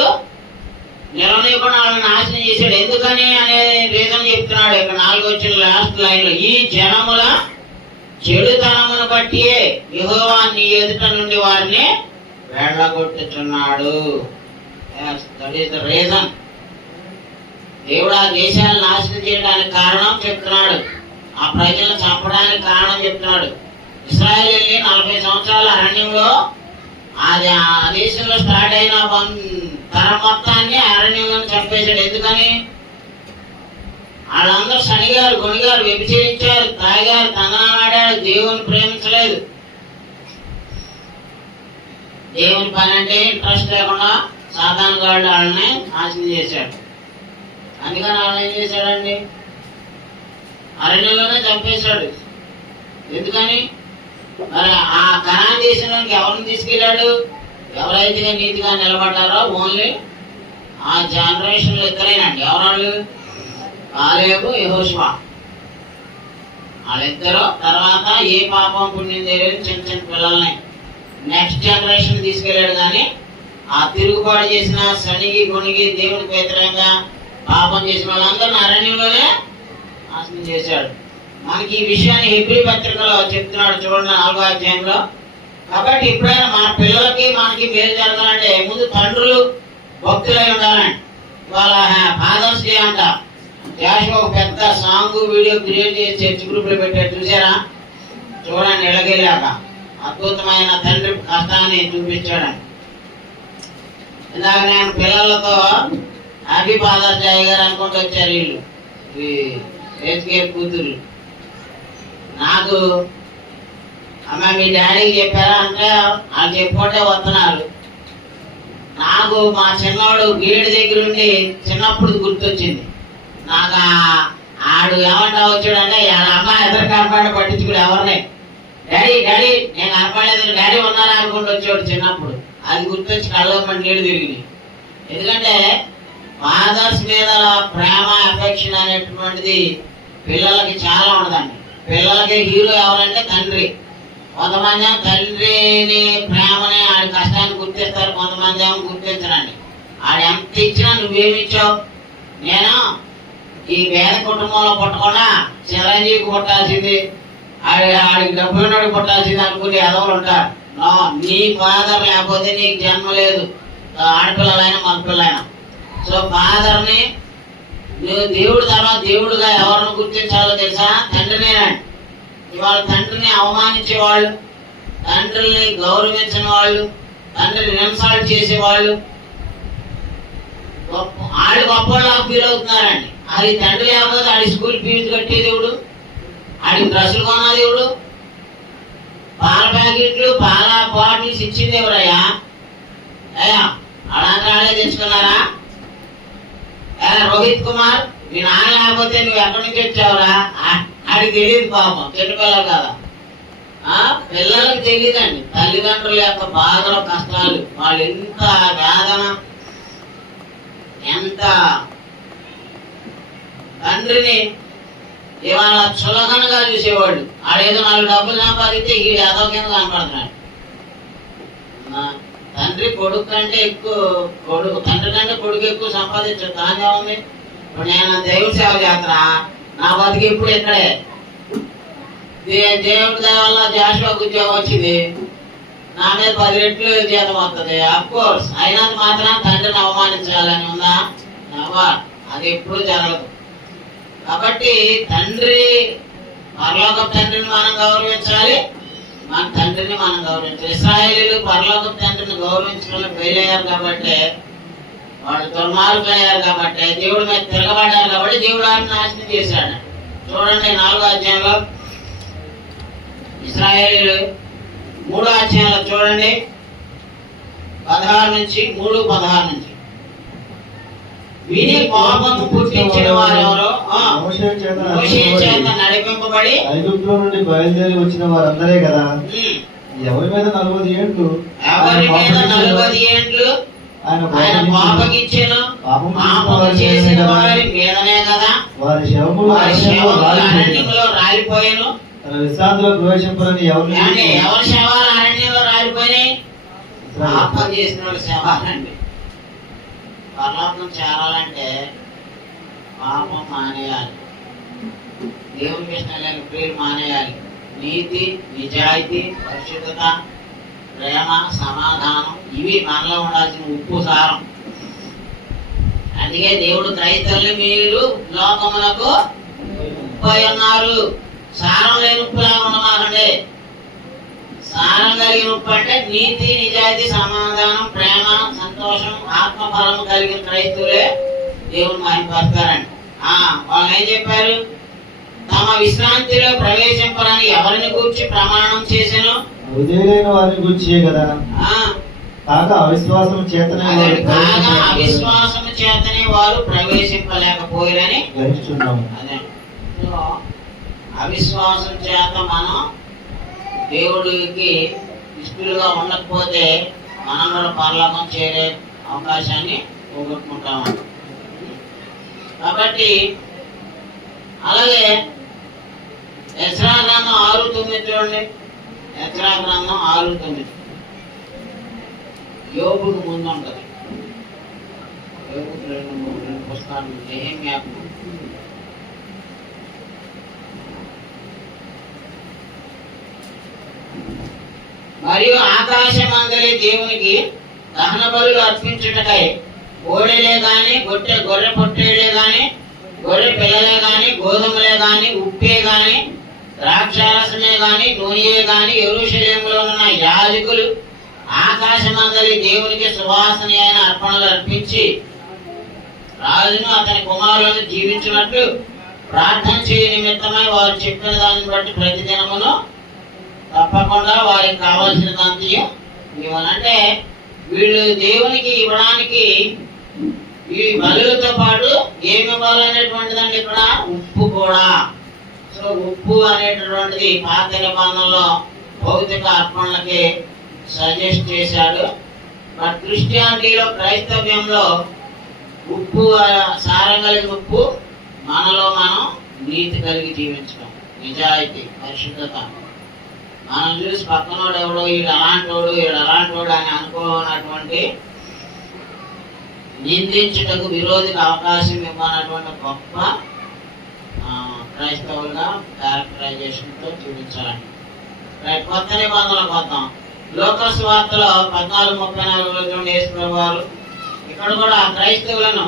నిలవనీయకుండా వాళ్ళని నాశనం చేశాడు. ఎందుకని అనే రీజన్ చెప్తున్నాడు ఇక్కడ 4వ వచనం లాస్ట్ లైన్ లో. ఈ జనముల చెడుతనమును బట్టి యెహోవా నీ ఎదుట నుండి వారిని వెళ్ళగొట్టుచున్నాడు. That is the reason. దేవుడు ఆ దేశాలను నాశనం చేయడానికి కారణం చెప్తున్నాడు, ఆ ప్రజలను చంపడానికి కారణం చెప్తున్నాడు. ఇశ్రాయేలీయుల్ని 40 సంవత్సరాల అరణ్యంలో, అది ఆ దేశంలో స్టార్ట్ అయిన తరం మొత్తాన్ని అరణ్యంలో చంపేశాడు. ఎందుకని? వాళ్ళందరూ శనిగారు, గొనిగారు, వ్యభిచరించారు, తాగారు, తందనాడారు, దేవుని ప్రేమించలేదు. దేవుని పని అంటే ఇంట్రెస్ట్ లేకుండా సాతాను గాళ్ళు వాళ్ళని నాశనం చేశాడు. అందుకని వాళ్ళు ఏం చేశాడండి? అరణ్యంలోనే చంపేశాడు. ఎందుకని? మరి ఆ కనాన్ దేశంలోకి ఎవరిని తీసుకెళ్ళాడు? ఎవరైతే నీతిగా నిలబడ్డారో ఓన్లీ ఆ జనరేషన్ లో ఇద్దరేనండి. ఎవరాళ్ళు? కాలేబు, యెహోషువ. వాళ్ళిద్దరు తర్వాత ఏ పాపం పుణ్యం తెలియదు చిన్న పిల్లల్ని నెక్స్ట్ జనరేషన్ తీసుకెళ్ళాడు. కానీ ఆ తిరుగుబాటు చేసిన, శనిగి గొనిగి దేవుడికి వ్యతిరేకంగా పాపం చేసిన వాళ్ళందరినీ అరణ్యంలోనే నాశనం చేశాడు. మనకి ఈ విషయాన్ని హెబ్రీ పత్రికలో చెప్తున్నాడు చూడండి 4వ అధ్యాయంలో. కాబట్టి ఎప్పుడైనా మన పిల్లలకి మనకి మేలు జరగాలంటే ముందు తండ్రులు భక్తులై ఉండాలండి. ఇవాళ ఫాదర్స్ డే అంట. జాషువా ఒక పెద్ద సాంగ్ వీడియో క్రియేట్ చేసి చర్చ్ గ్రూప్ లో పెట్టాడు, చూసారా? చూడండి, ఎలాగేలాక అద్భుతమైన తండ్రి కష్టాన్ని చూపించాడని. ఇందాక నేను పిల్లలతో హ్యాపీ ఫాదర్స్ డే గారు అనుకుంటూ వచ్చారు వీళ్ళు, హెచ్కేఎఫ్ కూతురు. నాకు అమ్మ మీ డాడీకి చెప్పారా అంటే వాళ్ళు చెప్పుకుంటే వస్తున్నారు. నాకు మా చిన్నవాడు గేడు దగ్గర ఉండి చిన్నప్పుడు గుర్తొచ్చింది. నాకు ఆడు ఏమంటా వచ్చాడంటే వాళ్ళ అమ్మ ఎదురు కనపడి పట్టించుకుడు ఎవరిని. డాడీ డాడీ నేను కనపడలేదు, డాడీ ఉన్నారా అనుకుంటూ వచ్చాడు చిన్నప్పుడు. అది గుర్తొచ్చి కళ్ళలో నీళ్ళు తిరిగి. ఎందుకంటే ఫాదర్స్ మీద ప్రేమ, అఫెక్షన్ అనేటువంటిది పిల్లలకి చాలా ఉండదండి. పిల్లలకి హీరో ఎవరంటే తండ్రి. కొంతమంది తండ్రిని ప్రేమని ఆడి కష్టాన్ని గుర్తిస్తారు, కొంతమంది ఏమో గుర్తించరండి. ఆడు ఎంత ఇచ్చినా నువ్వేమిచ్చావు? నేను ఈ పేద కుటుంబంలో పుట్టకుండా చిరంజీవికి పుట్టాల్సింది, ఆడికి డబ్బులున్నాడు పుట్టాల్సింది అనుకునే ఎదవలు ఉంటారు. నీ ఫాదర్ లేకపోతే నీకు జన్మ లేదు, ఆడపిల్లలైనా మగపిల్లైనా. సో ఫాదర్ని నువ్వు దేవుడు తర్వాత దేవుడుగా ఎవరిని గుర్తించాలో తెలుసా? తండ్రినేనండి. ఇవాళ తండ్రిని అవమానించే వాళ్ళు, తండ్రిని గౌరవించిన వాళ్ళు, తండ్రిని ఇన్సల్ట్ చేసేవాళ్ళు, వాళ్ళు గొప్పలా ఫీల్ అవుతున్నారండి. అది తండ్రి లేకపోతే ఆడి స్కూల్ ఫీజు కట్టేది ఎవడు, ఆడికి డ్రెస్సులు కొన్నది ఎవడు, పాల ప్యాకెట్లు పాల బాటిల్స్ ఇచ్చింది ఎవరయ్యా? అయ్యా అలాంటి వాళ్ళే తెచ్చుకున్నారా? రోహిత్ కుమార్ మీ నాన్న లేకపోతే నువ్వు ఎక్కడి నుంచి వచ్చావురా? ఆడికి తెలియదు పాపం, చిన్నపిల్లలు కదా. పిల్లలకు తెలియదండి తల్లిదండ్రుల యొక్క బాధలు కష్టాలు, వాళ్ళు ఎంత వేదన, ఎంత తండ్రిని ఇవాళ చులకనగా చూసేవాళ్ళు. ఆడేదో 4 డబ్బులు సంపాదిస్తే ఈ యాదవ కింద కనపడుతున్నాడు. తండ్రి కొడుకు కంటే ఎక్కువ, తండ్రి కంటే కొడుకు ఎక్కువ సంపాదించు. దాని ఉంది. ఇప్పుడు నేను దేవుడి సేవ చేస్తున్నా, నా బతికి ఇప్పుడు ఇక్కడే. దేవుడి దయ వల్ల జాషువాకు ఉద్యోగం వచ్చింది, నా మీద 10 రెట్లు జీతం వస్తుంది. అఫ్ కోర్స్ అయినంత మాత్రం తండ్రిని అవమానించాలని ఉందా? అది ఎప్పుడు జరగదు. కాబట్టి తండ్రి, పరలోకపు తండ్రిని మనం గౌరవించాలి, మన తండ్రిని మనం గౌరవించాలి. ఇశ్రాయేలీయులు పరలోకపు తండ్రిని గౌరవించడంలో ఫెయిల్ అయ్యారు కాబట్టి, వాళ్ళు దుర్మార్గులు అయ్యారు కాబట్టి, దేవుడి మీద తిరగబడ్డారు కాబట్టి దేవుడు వారిని నాశనం చేశాడు. చూడండి 4వ అధ్యాయంలో ఇశ్రాయేలీయులు 3వ అధ్యాయంలో చూడండి 3:16 నుంచి విని కోపము పుట్టించిన వారెవరో మోషే చేత నడిపింపబడి ఐగుప్తులో నుండి బయలుదేరి వచ్చిన వారందరే కదా. ఎవరి మీద 40 ఏండ్లు ఆయన పాపకిచ్చెను, పాపము చేసిన వారి మీదనే కదా వారి శవములు అరణ్యములో రాలిపోయాను. తన విశ్రాంతిలో ప్రవేశింపరని ఎవరి శవాలు అరణ్యంలో రాలిపోయినాయి? పాపం చేసిన వాళ్ళ శవాలండి. పరలోకం చేరాలంటే పాపం మానేయాలి, దేవునికి ఇష్టం లేని క్రియలు మానేయాలి. నీతి, నిజాయితీ, పరిశుద్ధత, ప్రేమ, సమాధానం ఇవి మనలో ఉండాల్సిన ఉప్పు సారం. అందుకే దేవుడు క్రైస్తవుల్ని మీరు లోకములకు ఉప్పై ఉన్నారు, సారం లేని ఉప్పులా ఉండమాకండి. సారం కలిగిన ఉప్పు అంటే నీతి, నిజాయితీ, సమాధానం, ప్రేమ, సంతోషం, ఆత్మఫలము కలిగిన క్రైస్తవులే దేవుని మహిమపరుస్తారండి. వాళ్ళు ఏం చెప్పారు? తమ విశ్రాంతిలో ప్రవేశింపరని ఎవరిని గూర్చి ప్రమాణం చేశాను? వారిని గూర్చే కదా. కాగా అవిశ్వాసం చేతనే వారు ప్రవేశింపలేకపోయారని గ్రహిస్తున్నాము. అదే అవిశ్వాసం చేత మనం దేవుడికి ఇష్టలుగా ఉండకపోతే మనం కూడా పరలోకం చేరే అవకాశాన్ని పోగొట్టుకుంటామండి. కాబట్టి అలాగే ఎజ్రా గ్రంథం 6:9 చూడండి. ఎజ్రా గ్రంథం 6:9 యోబుకు ముందు ఉంటుంది. యోబుకు 2 పుస్తకాలు, నెహెమ్యాకు. మరియు ఆకాశమందలి దేవునికి దహన బలులు అర్పించుటకై కోడెలే గాని, గొర్రె పొట్టేలే గాని, గొర్రె పిల్లలే గాని, గోధుమలే గాని, ఉప్పే గాని, ద్రాక్షారసమే గాని, నూనెయే గాని యెరూషలేములో ఉన్న యాజకులు ఆకాశమందలి దేవునికి సువాసన అయిన అర్పణలు అర్పించి రాజును అతని కుమారులను జీవించినట్లు ప్రార్థన చేయ నిమిత్తమై వారు చెప్పిన దాన్ని బట్టి ప్రతిదినమును తప్పకుండా వారికి కావాల్సిన దాంతో ఇవ్వాలంటే, వీళ్ళు దేవునికి ఇవ్వడానికి ఈ బలులతో పాటు ఏమి ఇవ్వాలనేటువంటిదండి ఇక్కడ ఉప్పు కూడా. సో ఉప్పు అనేటటువంటిది పాత నిబంధనలో భౌతిక అర్పణలకి సజెస్ట్ చేశాడు. బట్ క్రిస్టియానిటీలో, క్రైస్తవ్యంలో ఉప్పు, సారం కలిగిన ఉప్పు మనలో మనం నీతి కలిగి జీవించడం, నిజాయితీ, పరిశుద్ధత. మనం చూసి పక్కనోడు ఎవడో వీడు అలాంటోడు అని అనుకోనటువంటి, నిందించుటకు విరోధికి అవకాశం ఇవ్వనటువంటి గొప్ప క్రైస్తవులుగా క్యారెక్టరైజేషన్తో చూపించాలండి. కొత్త నిబంధనలకు వద్దాం. లోకస్ వార్తలో 14:34 యేసుప్రభువు వారు ఇక్కడ కూడా క్రైస్తవులను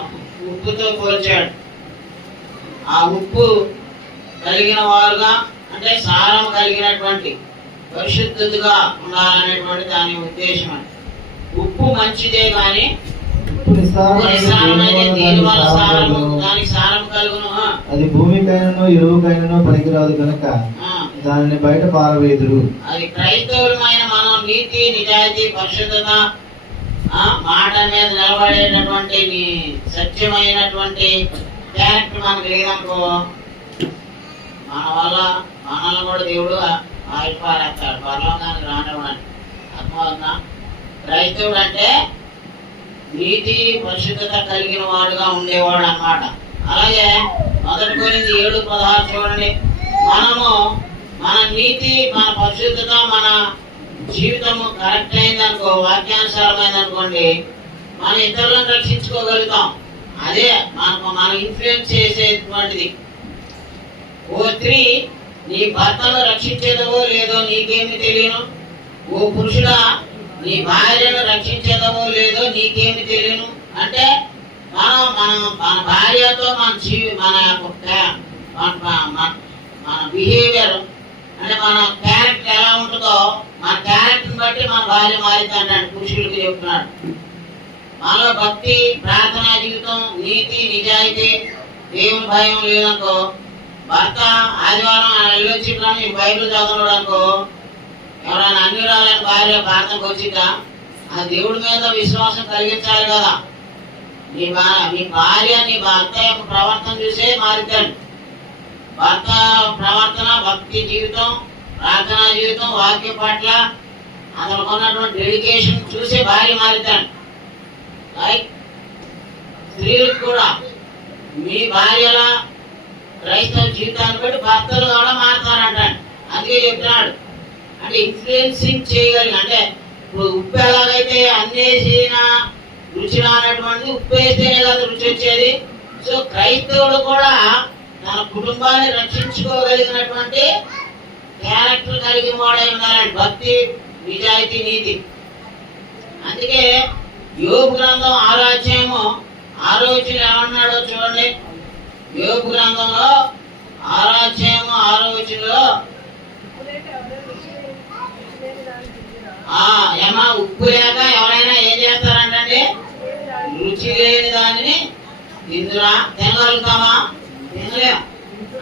ఉప్పుతో పోల్చాడు. ఆ ఉప్పు కలిగిన వారుగా అంటే సారం కలిగినటువంటి, పరిశుద్ధతగా ఉండాలనేటువంటి దాని ఉద్దేశం. ఉప్పు మంచిదే కానీ ఉప్పు నిస్సారమైతే దేని వల్ల సారము నిస్సారము దానికి సారము కలుగును. అది భూమికైనను ఎరువుకైనను పనికిరాదు కనుక దానిని బయట పారవేదురు. అది క్రైస్తవులమైన మనం నీతి నిజాయితీ పరిశుద్ధత మాట మీద నిలబడేటటువంటి సత్యమైనటువంటి క్యారెక్టర్ మనకు లేదనుకో, మన వల్ల మనల్ని కూడా దేవుడు ఆగిపారేస్తాడు, పరలోకానికి రానివ్వడానికి. అర్థమవుతుందా? క్రైస్తవుడు అంటే నీతి పరిశుద్ధత కలిగిన వాడుగా ఉండేవాడు అన్నమాట. అలాగే 1 కొరింథీ 7:16 చూడండి. మనము మన నీతి, మన పరిశుద్ధత, మన జీవితము కరెక్ట్ అయిందనుకో, వాక్యానుసారమైంది అనుకోండి, మన ఇతరులను రక్షించుకోగలుగుతాం. అదే మన ఇన్ఫ్లుయెన్స్ చేసేటువంటిది. ఓ స్త్రీ, నీ భర్తను రక్షించేదవో లేదో నీకేమి తెలియను. ఓ పురుషుడా, నీ భార్యను రక్షించేదవో లేదో నీకేమి తెలియను. అంటే మనం మన భార్యతో మన బిహేవియర్ అంటే మన క్యారెక్టర్ ఎలా ఉంటుందో, మన క్యారెక్టర్ని బట్టి మన భార్య మారిద్దంటాడు. పురుషులకు చెప్తున్నాడు. మనలో భక్తి, ప్రార్థనా జీవితం, నీతి నిజాయితీ, దేవుని భయం లేదనుకో, భర్త ఆదివారం వెళ్ళొచ్చి బైబిల్ చదవడం అనుకో, ఎవరైనా అన్ని రాలని భార్య ప్రార్థనకు వచ్చిద్దా? ఆ దేవుడి మీద విశ్వాసం కలిగించాలి కదా. నీ భార్య నీ భర్త యొక్క ప్రవర్తన చూసే మారిద్దండి. భర్త ప్రవర్తన, భక్తి జీవితం, ప్రార్థనా జీవితం, వాక్యం పట్ల అతనికి ఉన్నటువంటి డెడికేషన్ చూసే భార్య మారిద్దండి. లైక్ స్త్రీలకు కూడా మీ భార్యల క్రైస్తవ జీవితాన్ని బట్టి భర్తలు కూడా మారుతారంటండి. అందుకే చెప్తున్నాడు. అంటే ఇన్ఫ్లుయెన్సింగ్ చేయగలిగిన, అంటే ఇప్పుడు ఉప్పు ఎలాగైతే అన్నేసిన రుచి రానటువంటిది, ఉప్పు వేస్తేనే కదా రుచి వచ్చేది. సో క్రైస్తవుడు కూడా తన కుటుంబాన్ని రక్షించుకోగలిగినటువంటి క్యారెక్టర్ కలిగిన వాడై ఉండాలండి. భక్తి, నిజాయితీ, నీతి. అందుకే యోబు గ్రంథం 6వ అధ్యాయము 6వ వచనం ఏమన్నాడో చూడండి. యోబు గ్రంథంలో 6వ అధ్యాయము 6వ వచనంలో ఏమా ఉప్పు లేక ఎవరైనా ఏం చేస్తారంటే రుచి లేని దానిని తిందురా, తినగలుగుతామా? తినలేం.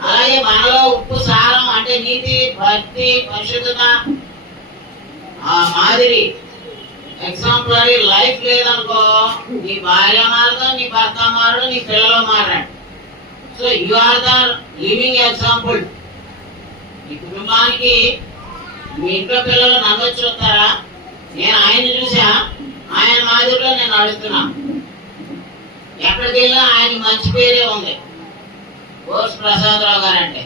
అలాగే మనలో ఉప్పు సారం అంటే నీతి, భక్తి, పరిశుద్ధత, ఆ మాదిరి ఎగ్జాంపులరీ లైఫ్ లేదనుకో, నీ భార్య మారదు, నీ భర్త మారడు, నీ పిల్లలు మారాడు. So you are the living example. నీ కుటుంబానికి మీ ఇంట్లో పిల్లలు నన్ను చూస్తారా? నేను ఆయన చూసా, ఆయన మాదిరిలో నేను నడుస్తున్నా. ఎక్కడికి వెళ్ళినా ఆయనకి మంచి పేరే ఉంది, బోస్ ప్రసాదరావు గారు అంటే.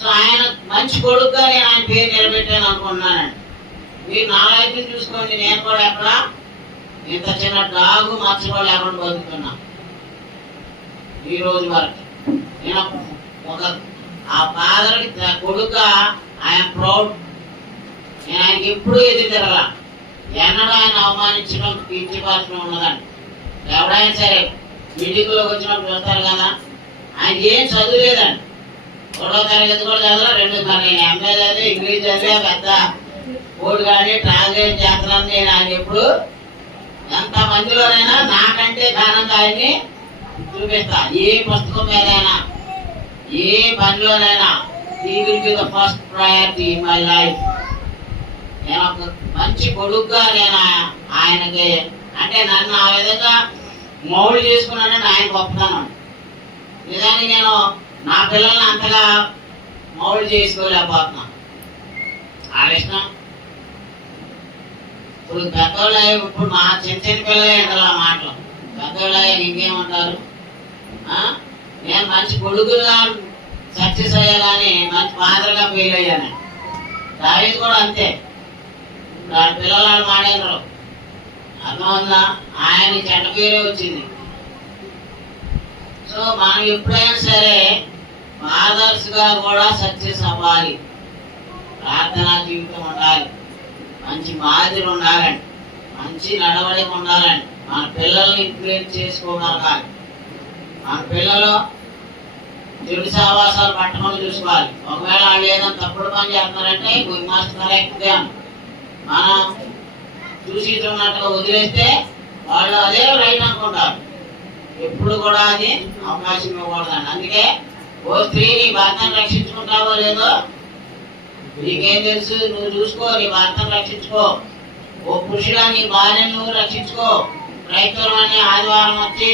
సో ఆయన మంచి కొడుకుగా నేను ఆయన పేరు నిలబెట్టాను అనుకుంటున్నానండి. మీరు నా లైఫ్ని చూసుకోండి. నేను కూడా ఎక్కడ ఇంత చిన్న డాగు మర్చిపో లేకుండా బతుకుతున్నా ఈ రోజు వరకు. నేను ఒక ఆ ఫాదర్కి కొడుకుగా ఐఎమ్ ప్రౌడ్. నేను ఆయనకి ఎప్పుడూ ఎదురు తిరగల. ఎన్నడూ ఆయన అవమానించడం, కీర్తిపాత్రం ఉన్నదండి. ఎవడైనా సరే మీటింగ్లోకి వచ్చినప్పుడు చూస్తారు కదా, ఆయనకి ఏం చదువు లేదండి. 3వ తరగతి కూడా చదవరా, 2 నేను ఎంఏ చదివి, ఇంగ్లీష్ చదివే, పెద్ద బోర్డు కానీ ట్రాన్స్లేట్ చేస్తున్నాను. నేను ఆయన ఎప్పుడు ఎంత మందిలోనైనా నాకంటే ఘనంగా ఆయన్ని చూపిస్తా. ఏ పుస్తకం మీదైనా, ఏ పనిలోనైనా he will be the first priority in my life. నేను ఒక మంచి కొడుకుగా నేను ఆయనకి, అంటే నన్ను ఆ విధంగా మౌల్డ్ చేసుకున్నానంటే ఆయన గొప్పతనం. నిజానికి నేను నా పిల్లల్ని అంతగా మౌల్డ్ చేసుకోలేకపోతున్నా. ఆ విషయం ఇప్పుడు పెద్దోళ్ళు, ఇప్పుడు మా చిన్న చిన్న పిల్లలే అంటారు ఆ మాటలు. పెద్దోళ్ళు ఇంకేమంటారు? నేను మంచి కొడుకుగా సక్సెస్ అయ్యా కానీ మంచి ఫాదర్గా ఫెయిల్ అయ్యాను. దావీదు కూడా అంతే. వాళ్ళ పిల్లలు మాడేరు, అర్థమవుతుందా? ఆయన చెడ్డ పేరే వచ్చింది. సో మనం ఎప్పుడైనా సరే ఫాదర్స్ గా కూడా సక్సెస్ అవ్వాలి. ప్రార్థనా జీవితం ఉండాలి, మంచి మాదిరి ఉండాలండి, మంచి నడవడిక ఉండాలండి. మన పిల్లల్ని ఇన్ఫ్లుయెన్స్ చేసుకోగలగాలి. మన పిల్లలు చెడు సావాసాలు పట్టమని చూసుకోవాలి. ఒకవేళ వాళ్ళు ఏదైనా తప్పుడు పని చేస్తున్నారంటే we must correct them. మనం చూసి చూడనట్టుగా వదిలేస్తే వాళ్ళు అదే రైట్ అనుకుంటారు. ఎప్పుడు కూడా అది అవకాశం ఇవ్వకూడదండి. అందుకే ఓ స్త్రీ నీ భర్తను రక్షించుకుంటావో లేదో నీకేం తెలుసు, నువ్వు చూసుకో, నీ భర్తను రక్షించుకో. ఓ పురుషుడా నీ భార్యను నువ్వు రక్షించుకో. క్రైస్తవులని ఆదివారం వచ్చి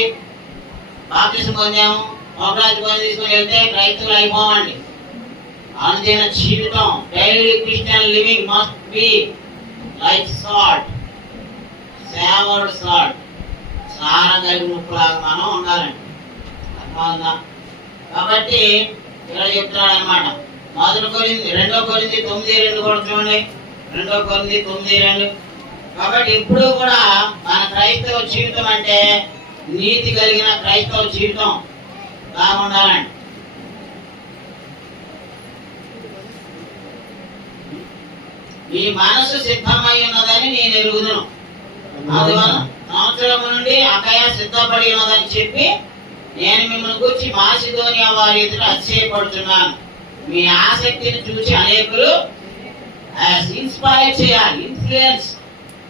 బాప్తిసం పొందాము, మోకరాజు పొంది తీసుకుని వెళ్తే క్రైస్తవులు అయిపోవండి. అనుదిన జీవితం daily Christian living must be like salt, savoured salt, సారం కలిగిన ఉప్పులాగా మనం ఉండాలండి. అర్థమవుతుందా? కాబట్టి ఇక్కడ చెప్తున్నాడు అనమాట. 2 కొరింథీ 9:2 కూడా చూడండి. 2 కొరింథీ 9:2. కాబట్టి ఎప్పుడు కూడా మన క్రైస్తవ జీవితం అంటే నీతి కలిగిన క్రైస్తవ జీవితం లాగా ఉండాలండి. మీ మనసు సిద్ధమై ఉన్నదని నేను ఎరుగుదును, అందువల్ల సంవత్సరం నుండి అకయ సిద్ధపడి ఉన్నదని చెప్పి నేను మిమ్మల్ని గురించి మాసిదోనియా వారి ఎదుట అతిశయపడుతున్నాను. మీ ఆసక్తిని చూసి అనేకులు ఇన్స్పైర్ చేయాలి, ఇన్ఫ్లుయెన్స్.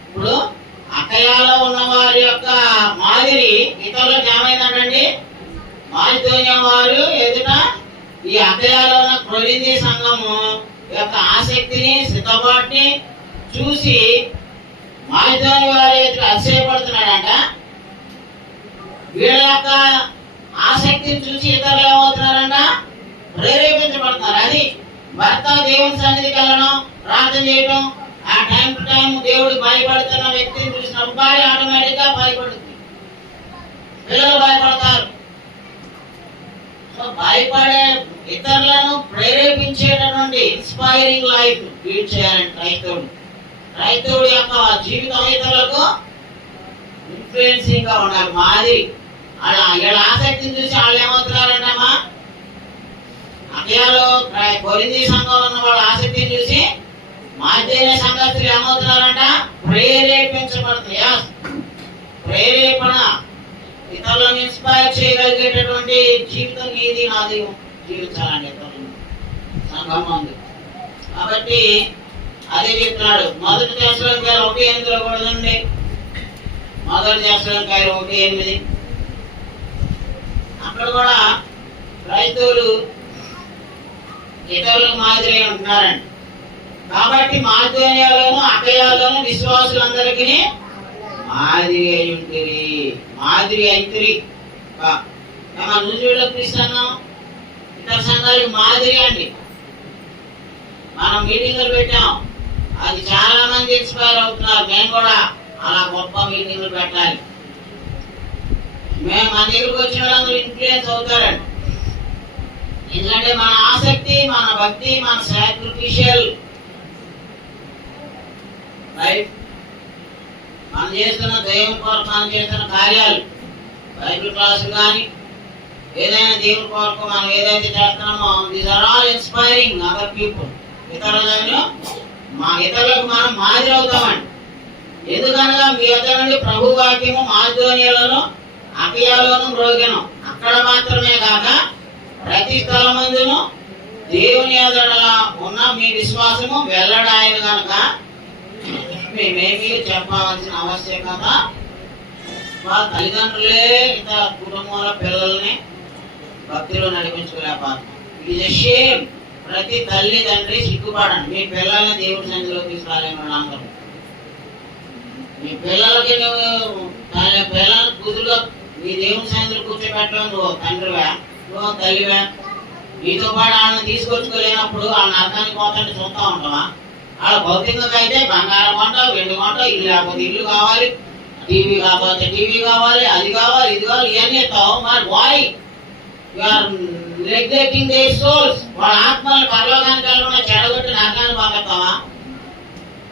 ఇప్పుడు అకయాలో ఉన్న వారి యొక్క మాదిరి ఇతరులకు ఏమైందండి? మాసిదోనియా వారు ఎదుట ఈ అకయాలో ఉన్న కొరింథీ సంఘము యొక్క ఆసక్తిని సిద్ధపాటుని చూసి మాసిదోనియా వారి ఎదుట అతిశయపడుతున్నాడంట. వీళ్ళ యొక్క ఆసక్తిని చూసి ఇతరులు ఏమవుతున్నారంట? ప్రేరేపించబడుతున్నారు. అది భర్త దేవుని సన్నిధికి వెళ్ళడం, ప్రార్థన చేయడం, ఆ టైం టు టైం దేవుడికి భయపడుతున్న వ్యక్తిని చూసినప్పుడు భార్య ఆటోమేటిక్ గా భయపడుతుంది, పిల్లలు భయపడతారు. సో భయపడే ఇతరులను ప్రేరేపించేటటువంటి ఇన్స్పైరింగ్ లైఫ్ లీడ్ చేయాలంటే క్రైస్తవుడి యొక్క జీవితం ఇతరులకు ఇన్ఫ్లుయెన్సింగ్ గా ఉండాలి, మాదిరి. అలా వీళ్ళ ఆసక్తిని చూసి వాళ్ళు ఏమవుతున్నారంటమ్మా? అకయాలో కొరింథీ సంఘంలో ఉన్న వాళ్ళ ఆసక్తిని చూసి మాదిరి సంఘస్థులు ఏమవుతున్నారంట? ప్రేరేపించబడుతుంది. ప్రేరేపణ, ఇతరులను ఇన్స్పైర్ చేయగలిగేటటువంటి జీవితం నీది నాది జీవించాలండి ఇతరులు సంఘం ముందు. కాబట్టి అదే చెప్తున్నాడు. 1 తెస్సలోనికైలు 1:8 కూడా ఉంది. 1 తెస్సలోనికైలు 1:8 అక్కడ కూడా క్రైస్తవులు ఇతరులకు మాదిరి ఉంటున్నారండి. కాబట్టి మాసిదోనియాలోను అకయాలోను విశ్వాసులందరికీ మాదిరి అయి ఉంటుంది, మాదిరి అయితురి. మన రుజువులో క్రీస్తు ఇతర సంఘాలకు మాదిరి అండి. మనం మీటింగులు పెట్టాం, అది చాలా మంది ఇన్స్పైర్ అవుతున్నారు. మేము కూడా అలా గొప్ప మీటింగులు పెట్టాలి. మన దగ్గరకు వచ్చిన వాళ్ళందరూ ఇన్ఫ్లుయెన్స్ అవుతారండి. ఎందుకంటే మన ఆసక్తి, మన భక్తి, మన సాక్రిఫిషియల్ లైఫ్, మనం చేస్తున్న దేవుని కొరకు మనం చేస్తున్న కార్యాలు, బైబిల్ క్లాసులు కానీ ఏదైనా దేవుని కొరకు మనం ఏదైతే చేస్తున్నామో, these are all inspiring other people. ఇతరులకు మనం మాదిరి అవుతామండి. ఎందుకనగా మీ ఇద్దరు నుండి ప్రభు వాక్యము మాసిదోనియాలోను అకయాలోను మ్రోగెను. అక్కడ మాత్రమే కాక ప్రతి స్థలమందును దేవుని ఎదుట ఉన్న మీ విశ్వాసము వెల్లడాయను కనుక మేమేమి చెప్పవలసిన ఆవశ్యకత. మా తల్లిదండ్రులే ఇంత కుటుంబంలో పిల్లల్ని భక్తిలో నడిపించుకోలేకపోతున్నాం. ఇది షేమ్. ప్రతి తల్లి తండ్రి సిగ్గుపడండి. మీ పిల్లల్ని దేవుడి సన్నిధిలో తీసుకురాలేని అందరూ. మీ పిల్లలకి పిల్లలు కుదురుగా మీ దేవుని సన్నిధిలో కూర్చోబెట్టడం నువ్వు తండ్రివా, నువ్వు తల్లివా? నీతో పాటు వాళ్ళని తీసుకొచ్చుకోలేనప్పుడు వాళ్ళని అర్థానికి పోతాన్ని చూస్తూ ఉంటావా? వాళ్ళ భౌతికంగా అయితే బంగారం కొంట, వెండి కొంట, ఇల్లు లేకపోతే ఇల్లు కావాలి, టీవీ కాకపోతే టీవీ కావాలి, అది కావాలి, ఇది కావాలి, ఇవన్నీ ఇస్తావు. మరి why you are neglecting their souls? వాళ్ళ ఆత్మలు పరలోకానికి వెళ్ళకుండా చెడగొట్టి నరకాన్ని పంపిస్తావా?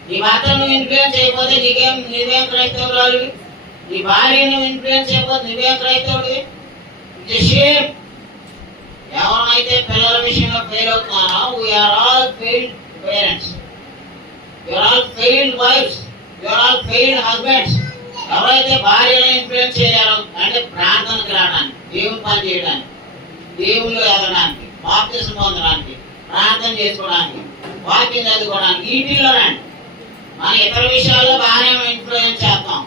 నీ భర్త నువ్వు ఇన్ఫ్లుయెన్స్ చేయకపోతే నువ్వేం క్రైస్తవురాలు? నీ భార్య నువ్వు ఇన్ఫ్లుయెన్స్ చేయకపోతే నువ్వేం క్రైస్తవుడివి? It's shame. ఎవరైతే పిల్లల విషయంలో ఫెయిల్ అవుతున్నారో, we are all failed parents, you are all failed wives, you are all failed husbands. ఎవరైతే భార్యను ఇన్ఫ్లుయెన్స్ చేయాలో అంటే ప్రార్థనకు రావడానికి, దేవుని పని చేయడానికి, దేవుళ్ళు ఎదగడానికి, బాప్తిసం పొందడానికి, ప్రార్థన చేసుకోవడానికి, వాక్యం చదువుకోవడానికి, వీటిల్లోనండి. మన ఇతర విషయాల్లో బాగానే ఇన్ఫ్లుయెన్స్ చేస్తాం.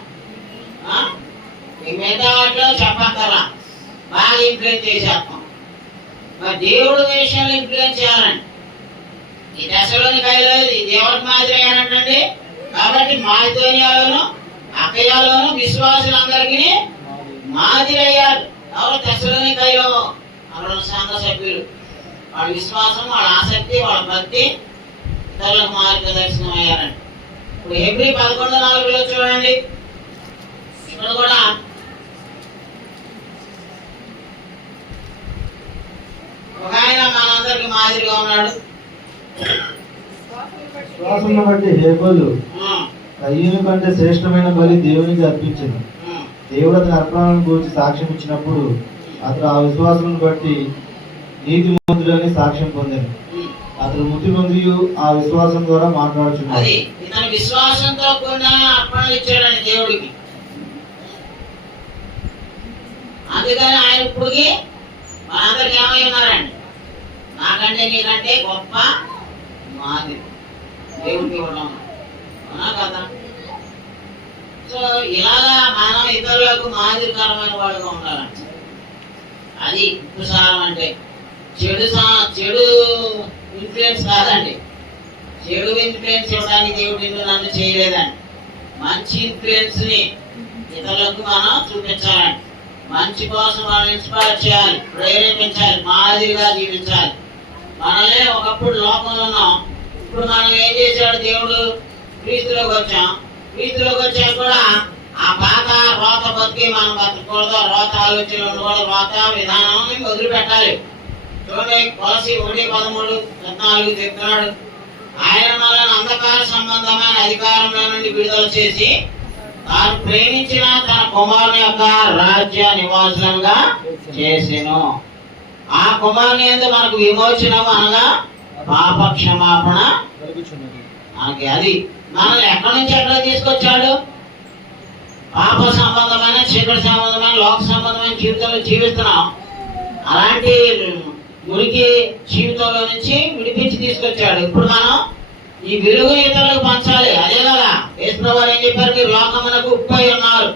ఈ మిగతా వాటిలో చెప్పక్కర్లా, బాగా ఇన్ఫ్లుయెన్స్ చేసేస్తాం. మరి దేవుడు విషయంలో ఇన్ఫ్లుయెన్స్ చేయాలండి. ఈ దశలోని కైలో దేవుడికి మాదిరి అయ్యానంటండి. కాబట్టి మాదిరియాలోను అక్కయాలోను విశ్వాసులందరికీ మాదిరి అయ్యారు. ఎవరు? దశలోని కైలో అక్కడ సంఘ సభ్యులు. వాళ్ళ విశ్వాసం, వాళ్ళ ఆసక్తి, వాళ్ళ భక్తి ఇతరులకు మార్గదర్శనం అయ్యారండి. ఇప్పుడు హెబ్రీ 11:4 చూడండి. ఇక్కడ కూడా ఒక ఆయన మనందరికి మాదిరిగా ఉన్నాడు. విశ్వాసమును బట్టి హేబెలు కయీను కంటే శ్రేష్టమైన బలి దేవునికి అర్పించింది. దేవుడు అతని అర్పణను గురించి సాక్ష్యం ఇచ్చినప్పుడు అతడు ఆ విశ్వాసమును బట్టి నీతిమంతుడని సాక్ష్యం పొందాడు. అతడు మృతి పొంది ఆ విశ్వాసం ద్వారా మాట్లాడుచున్నాడు. ఇతని విశ్వాసంతో కూడిన అర్పణలు ఇచ్చాడని దేవుడికి. అందుకని ఆయన ఇప్పటికి మనందరికి ఏమై ఉన్నారండి? నాకంటే నీకంటే గొప్ప మాదిరి దేవుడికి ఉన్నాం కదా. సో ఇలాగా మనం ఇతరులకు మాదిరికరమైన వాళ్ళుగా ఉండాలండి. అది ఉపసారం అంటే. చెడు ఇన్ఫ్లుయెన్స్ కాదండి. చెడు ఇన్ఫ్లుయెన్స్ ఇవ్వడానికి దేవుడు నిన్ను నన్ను చేయలేదండి. మంచి ఇన్ఫ్లుయెన్స్ ని ఇతరులకు మనం చూపించాలండి. మంచి కోసం మనం ఇన్స్పైర్ చేయాలి, ప్రేరేపించాలి, మాదిరిగా జీవించాలి. మనల్ని ఒకప్పుడు లోకంలో ఉన్నాం, ఇప్పుడు మనం ఏం చేశాడు దేవుడు? క్రీస్తులోకి వచ్చాం. క్రీస్తులోకి వచ్చాక కూడా ఆ పాత రోత బతికి మనం బతకూడదు. రోత ఆలోచనలు ఉండకూడదు. రోత విధానాన్ని వదిలిపెట్టాలి. చూడండి, కొలసి 1:13-14 చెప్తున్నాడు. ఆయన మనల్ని అంధకార సంబంధమైన అధికారంలో నుండి విడుదల చేసి తాను ప్రేమించిన తన కుమారుని యొక్క రాజ్య నివాసంగా చేసెను. ఆ కుమారుని యందు మనకు విమోచనం అనగా పాప క్షమాపణ మనకి. అది మనల్ని ఎక్కడి నుంచి ఎక్కడ తీసుకొచ్చాడు? పాప సంబంధమైన, చీకటి సంబంధమైన, లోక సంబంధమైన జీవితంలో జీవిస్తున్నాం. అలాంటి మురికి జీవితంలో నుంచి విడిపించి తీసుకొచ్చాడు. ఇప్పుడు మనం ఈ వెలుగు ఇతరులకు పంచాలి. అదే కదా యేసుప్రభువు ఏం చెప్పారు? మీరు లోకమునకు ఉప్పై ఉన్నారు,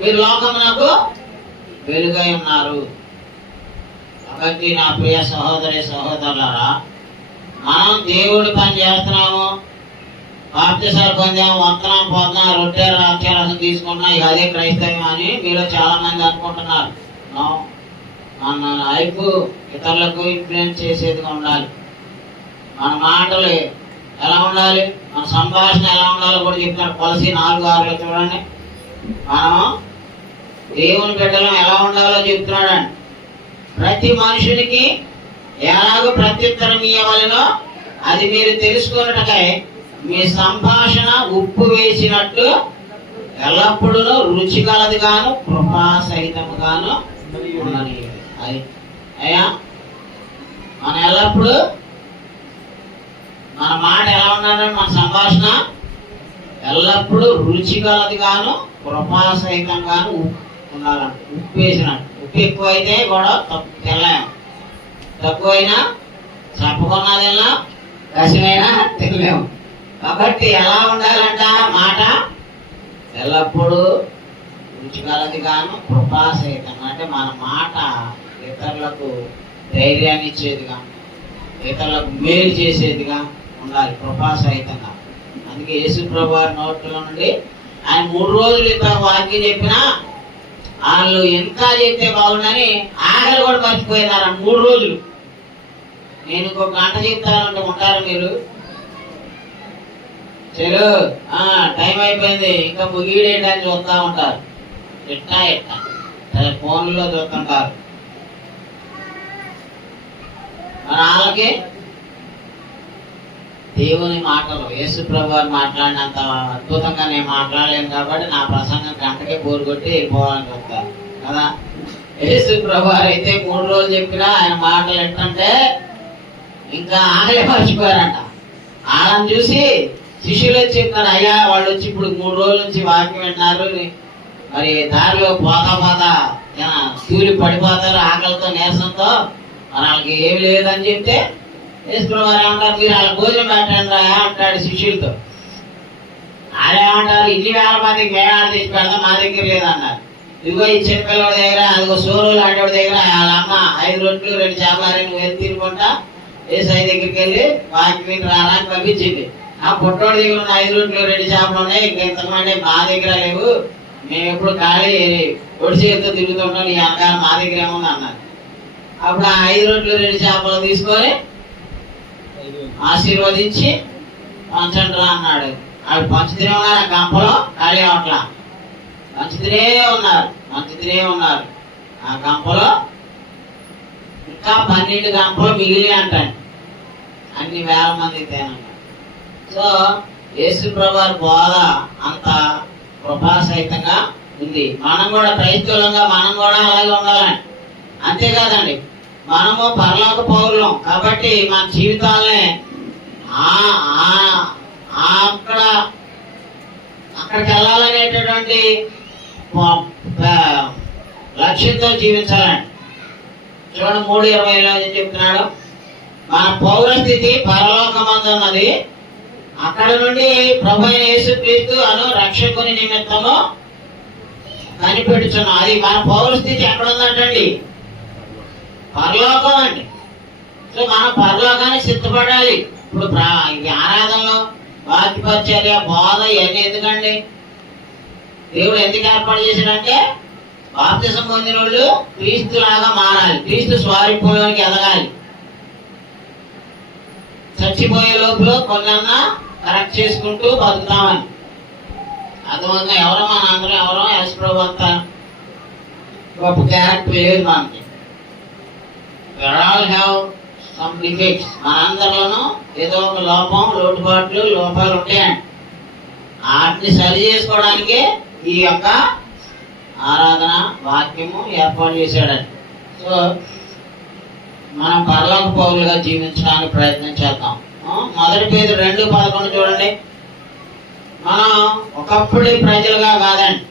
మీరు లోకమునకు వెలుగై ఉన్నారు. కాబట్టి నా ప్రియ సహోదరి సహోదరులారా, మనం దేవుడి పని చేస్తున్నాము, బాప్తిసాలు పొందాము, వంతనం పోతున్నాం, రొట్టె రాజ్యాలను తీసుకుంటున్నాం, ఇక అదే క్రైస్తవం అని మీలో చాలా మంది అనుకుంటున్నారు. మన లైఫ్ ఇతరులకు ఇన్ఫ్లుయెన్స్ చేసేదిగా ఉండాలి. మన మాటలు ఎలా ఉండాలి, మన సంభాషణ ఎలా ఉండాలో కూడా చెప్తారు. కొలసి 4:6 చూడండి. మనం దేవుని బిడ్డలం ఎలా ఉండాలో చెప్తున్నాడండి. ప్రతి మనుషునికి ఎలాగో ప్రత్యుత్తరం ఇవ్వవలెనో అది మీరు తెలుసుకున్నట్టుగా మీ సంభాషణ ఉప్పు వేసినట్టు ఎల్లప్పుడూ రుచి కలదిగాను కృపా సహితముగాను ఉండని. అది అయ్యా, మనం ఎల్లప్పుడూ మన మాట ఎలా ఉండాలంటే మన సంభాషణ ఎల్లప్పుడూ రుచి కలదిగాను కృపా సహితంగాను ఉండాలంట. ఉప్పు వేసినట్టు. ఉప్పు ఎక్కువైతే కూడా తినలేము, తక్కువైనా చెప్పకున్నదైనా కసిమైనా తినలేము. కాబట్టి ఎలా ఉండాలంట మాట? ఎల్లప్పుడూ రుచిగలదిగాను కృపా సహితంగా. అంటే మన మాట ఇతరులకు ధైర్యాన్ని ఇచ్చేదిగా, ఇతరులకు మేలు చేసేదిగా ఉండాలి, కృపా సహితంగా. అందుకే యేసుప్రభువు వారి నోట్లో నుండి ఆయన 3 రోజులు ఇంత వాక్యం చెప్పినా వాళ్ళు ఇంకా చెప్తే బాగుండని ఆకలి కూడా మర్చిపోయినారు 3 రోజులు. నేను ఇంకొక గంట చెప్తానంటే ఉంటారు మీరు? చలో టైం అయిపోయింది, ఇంకా ముగిడేయడానికి చూస్తూ ఉంటారు. ఇట్టా ఫోన్లో చూస్తుంటారు. మరి వాళ్ళకి దేవుని మాటలు యేసుప్రభువు వారు మాట్లాడినంత అద్భుతంగా నేను మాట్లాడలేను కాబట్టి నా ప్రసంగం గంటకే బోరు కొట్టి వెళ్ళిపోవాలని చెప్తారు కదా. యేసుప్రభువు వారు అయితే 3 రోజులు చెప్పినా ఆయన మాటలు ఏంటంటే ఇంకా ఆగలే మర్చిపోయారంట. వాళ్ళని చూసి శిష్యులు వచ్చి చెప్తారు, అయ్యా వాళ్ళు వచ్చి ఇప్పుడు 3 రోజుల నుంచి వాక్యం వింటున్నారు, మరి దారిలో పోతా సూర్యు పడిపోతారు ఆకలితో నీరసంతో, మరి వాళ్ళకి ఏమి లేదని చెప్తే యేసుప్రభువు వారు ఏమంటారు, మీరు వాళ్ళ భోజనం పెట్టండి రా అంటాడు శిష్యులతో. ఆడేమంటారు, ఇన్ని వేల మందికి మేళాలు తీసి పెడతాం, మా దగ్గర లేదన్నారు. ఇదిగో ఈ చిన్నపిల్లల దగ్గర, అదిగో సోరు లాంటి వాడి దగ్గర వాళ్ళ అమ్మ 5 రొట్లు 2 చేపలు నువ్వు వెళ్ళి తినుకుంటా ఏసఐ దగ్గరికి వెళ్ళి వాకి రాడానికి పంపించింది. ఆ పుట్టోడి దగ్గర ఉన్న 5 రొట్లు 2 చేపలు ఉన్నాయి, ఇంకెంతమంది మా దగ్గర లేవు, మేము ఎప్పుడు ఖాళీ ఒడిసేతో తిరుగుతుంటాం, ఈ అనగా మా దగ్గర ఏముంది అన్నారు. అప్పుడు ఆ 5 రొట్లు 2 చేపలు తీసుకొని ఆశీర్వదించి పంచండి రా అన్నాడు. వాళ్ళు పంచుతూనే ఉన్నారు, ఆ గంపలో ఖాళీ అవట్లా, పంచుతూనే ఉన్నారు. ఆ గంపలో ఇంకా 12 గంపలు మిగిలి అంటాడు, అన్ని వేల మంది తేనన్నాడు. సో యేసు ప్రభువారి బోధ అంత కృపాసహితంగా ఉంది. మనం కూడా క్రైస్తవులంగా మనం కూడా అలాగే ఉండాలండి. అంతేకాదండి, మనము పరలోక పౌరులం కాబట్టి మన జీవితాలనే అక్కడికి వెళ్ళాలనేటటువంటి లక్ష్యంతో జీవించాలండి. చూడండి 3:20లో ఏం చెప్తున్నాడు, మన పౌరస్థితి పరలోకమందు ఉన్నది, అక్కడ నుండి ప్రభు అయిన యేసుక్రీస్తు అను రక్షకుని నిమిత్తము కనిపెడుచున్నాం. అది మన పౌరస్థితి ఎక్కడ ఉందంటండి, పరలోకం అండి. సో మనం పరలోకానికి సిద్ధపడాలి. ఇప్పుడు ఆరాధనలో వాక్యపరిచర్య బోధ ఇవన్నీ ఎందుకండి, దేవుడు ఎందుకు ఏర్పాటు చేశాడంటే బాప్తిసం పొందిన వాళ్ళు క్రీస్తు లాగా మారాలి, క్రీస్తు స్వరూపంలోకి ఎదగాలి, చచ్చిపోయే లోపల కొన్నన్నా కరెక్ట్ చేసుకుంటూ బతుకుతామని. అర్థమంతా ఎవరో మన అందరం ఎవరో యేసు ప్రభు అంతా గొప్ప క్యారెక్టర్ లేదు మనకి. We all have some defects. మనందరిలోనూ ఏదో ఒక లోపాలు ఉంటాయండి. వాటిని సరి చేసుకోవడానికి ఈ యొక్క ఆరాధన వాక్యము ఏర్పాటు చేశాడండి. సో మనం పరలోక పౌరులుగా జీవించడానికి ప్రయత్నం చేద్దాం. 1 పేతురు 2:11 చూడండి. మనం ఒకప్పుడు ప్రజలుగా కాదండి,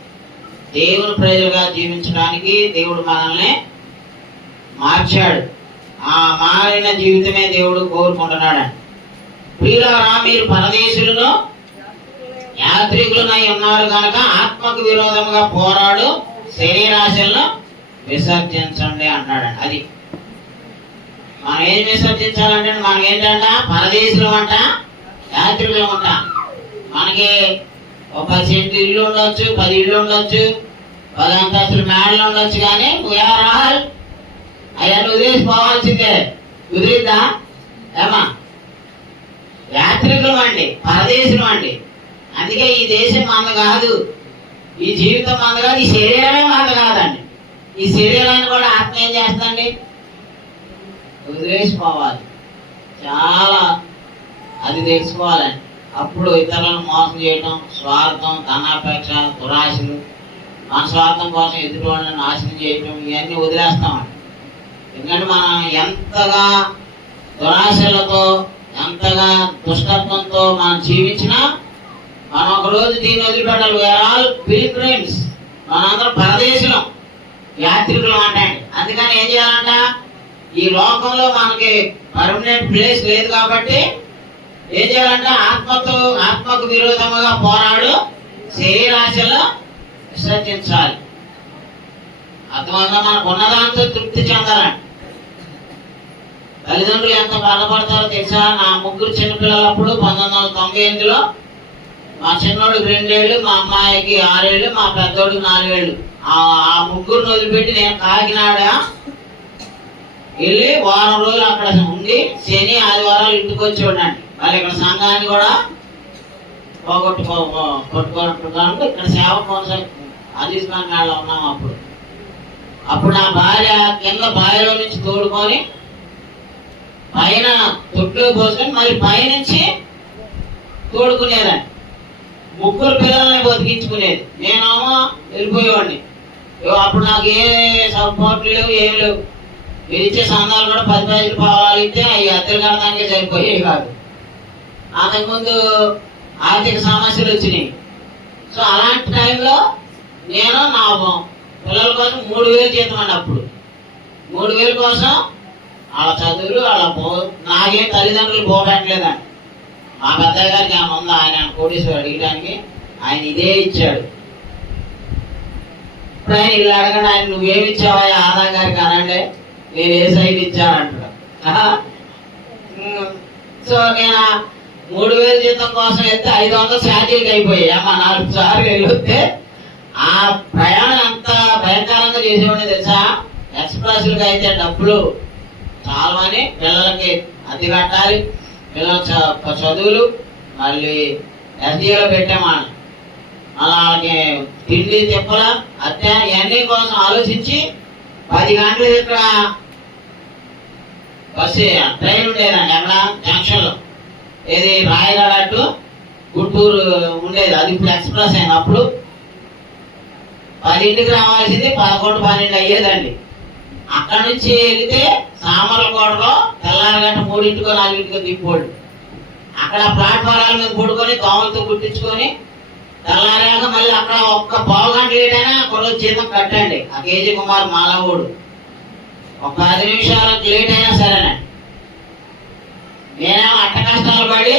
దేవుని ప్రజలుగా జీవించడానికి దేవుడు మనల్ని మార్చాడు. ఆ మారిన జీవితమే దేవుడు కోరుకుంటున్నాడు. ప్రియులారా, మీరు పరదేశులను యాత్రికులనై ఉన్నారు కనుక ఆత్మకు విరోధంగా పోరాడు శరీరాశలను విసర్జించండి అన్నాడు. అది మనం ఏం విసర్జించాలంటే, మనం ఏంటంట పరదేశులు అంట, యాత్రికులు అంట. మనకి ఒక 10 సెంట్లు ఇల్లు ఉండొచ్చు, 10 ఇళ్ళు ఉండొచ్చు, 10 అంతస్తుల మేడలు ఉండొచ్చు, కానీ అవన్నీ వదిలేసి పోవాల్సిందే. కుదిరిద్దా ఏమా? యాత్రికులు అండి, పరదేశులు అండి. అందుకే ఈ దేశం మంద కాదు, ఈ జీవితం మంద కాదు, ఈ శరీరమే మంద కాదండి. ఈ శరీరాన్ని కూడా ఆత్మ ఏం చేస్తుందండి, వదిలేసిపోవాలి. చాలా అది తెలుసుకోవాలండి. అప్పుడు ఇతరులను మోసం చేయటం, స్వార్థం, ధనాపేక్ష, దురాశలు, మన స్వార్థం కోసం ఎదుటి వాళ్ళని నాశనం చేయటం, ఇవన్నీ వదిలేస్తామండి. ఎందుకంటే మనం ఎంతగా దురాశలతో, ఎంతగా దుష్టత్వంతో మనం జీవించినా మనం ఒక రోజు దీన్ని వదిలిపెట్టాలి. వీఆర్ ఆల్ పిల్గ్రిమ్స్, మనందరం పరదేశులం, యాత్రికులం అంటండి. అందుకని ఏం చేయాలంట, ఈ లోకంలో మనకి పర్మనెంట్ ప్లేస్ లేదు కాబట్టి ఏం చేయాలంటే ఆత్మకు విరోధముగా పోరాడు శరీరాశలో విసర్జించాలి. అర్థమంగా మనకు ఉన్నదాంతో తృప్తి చెందాలండి. తల్లిదండ్రులు ఎంత బాధపడతారో తెలుసా? నా 3 చిన్నపిల్లలప్పుడు 1998లో మా చిన్నోడికి 2 ఏళ్ళు, మా అమ్మాయికి 6 ఏళ్ళు, మా పెద్దోడికి 4 ఏళ్ళు. ఆ 3 వదిలిపెట్టి నేను కాకినాడ వెళ్ళి వారం రోజులు అక్కడ ఉండి శని ఆదివారాలు ఇంటికి వచ్చి ఉండండి. మరి ఇక్కడ సంఘాన్ని కూడా పోగొట్టుకోవడానికి ఇక్కడ సేవ కొనసాగుతుంది. అజీజ్ఖాన్ మేళలో ఉన్నాం. అప్పుడు నా భార్య కింద బావిలో నుంచి తోడుకొని పైన తొట్లో పోసుకొని మళ్ళీ పైనుంచి తోడుకునేదాన్ని. 3 పిల్లల్ని బతికించుకునేది. నేనేమో వెళ్ళిపోయేవాడిని. అప్పుడు నాకు ఏ సపోర్ట్లు లేవు, ఏమి లేవు. మీరు ఇచ్చే సందాలు కూడా 10 పైసలు పావాలు ఇస్తే అవి అద్దెలు కడటానికే సరిపోయేవి కాదు. అంతకుముందు ఆర్థిక సమస్యలు వచ్చినాయి. సో అలాంటి టైంలో నేను నా పిల్లల కోసం 3000 జీతం అండి. అప్పుడు 3000 కోసం వాళ్ళ చదువులు, నాకేం తల్లిదండ్రులు పోగట్లేదండి. మా పెద్దయ్య గారికి ఏమైనా ఉందా, ఆయన కోటీశ్వరుడు అడిగడానికి ఆయన ఇదే ఇచ్చాడు. ఇప్పుడు ఆయన ఇల్లు అడగండి, ఆయన నువ్వేమి ఇచ్చావా ఆదా గారికి అనండి, నేను ఏ సైడ్ ఇచ్చానంటాడు. సో నేను 3000 జీతం కోసం వెళ్తే 500 ఛార్జీకి అయిపోయాయి. అమ్మ 4 సార్లు వెళ్ళొస్తే ఆ ప్రయాణం ఎంత భయంకరంగా చేసేవాడిని తెలుసా. ఎక్స్ప్రెస్లకి అయితే డబ్బులు చాలమని పిల్లలకి అద్దె కట్టాలి, పిల్లల చదువులు, మళ్ళీ ఎస్డీలో పెట్టామని అలా వాళ్ళకి తిండి తిప్పల అద్దె ఇవన్నీ కోసం ఆలోచించి 10 గంటలు ఇక్కడ బస్సు ట్రైన్ ఉండేదండి అక్కడ జంక్షన్లో, ఏది రాయగడ టు గుంటూరు ఉండేది. అది ఇప్పుడు ఎక్స్ప్రెస్ అయింది. అప్పుడు 10ంటికి రావాల్సింది 11, 12 అయ్యేదండి. అక్కడ నుంచి వెళితే సామర్లకోటలో తెల్లారి గంట 3, 4 దింపోడు. అక్కడ ప్లాట్ఫారాల మీద పడుకొని దోమలతో గుట్టించుకొని తెల్లారాక మళ్ళీ అక్కడ ఒక్క 1/2 గంట లేట్ అయినా కొడుకు జీతం కట్టండి. ఆ కేజీ కుమార్ మాలవోడు ఒక 10 నిమిషాలకు లేట్ అయినా సరేనండి. నేనేమో అట్ట కష్టాలు పడి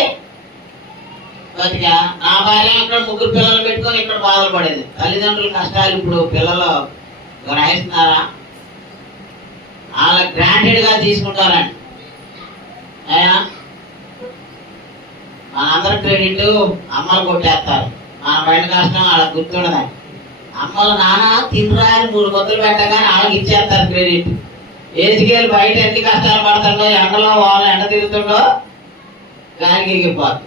బతికా. నా భార్య ఇక్కడ 3 పిల్లలు పెట్టుకొని ఇక్కడ బాధలు పడేది. తల్లిదండ్రుల కష్టాలు ఇప్పుడు పిల్లలు గ్రహిస్తున్నారా? వాళ్ళ గ్రాంటెడ్ గా తీసుకుంటారండి. అయినా మనందరి క్రెడిట్ అమ్మలు కొట్టేస్తారు. మన బయట కష్టం వాళ్ళకి గుర్తుండదండి. అమ్మలు నాన్న తినరా అని 3 ముద్దలు పెట్టగానే వాళ్ళకి ఇచ్చేస్తారు క్రెడిట్. ఏజ్కేళ్ళు బయట ఎన్ని కష్టాలు పడుతుండో, ఎండలో వాళ్ళు ఎండ తిరుగుతుండో గాలికి ఎగిరిపోతుంది.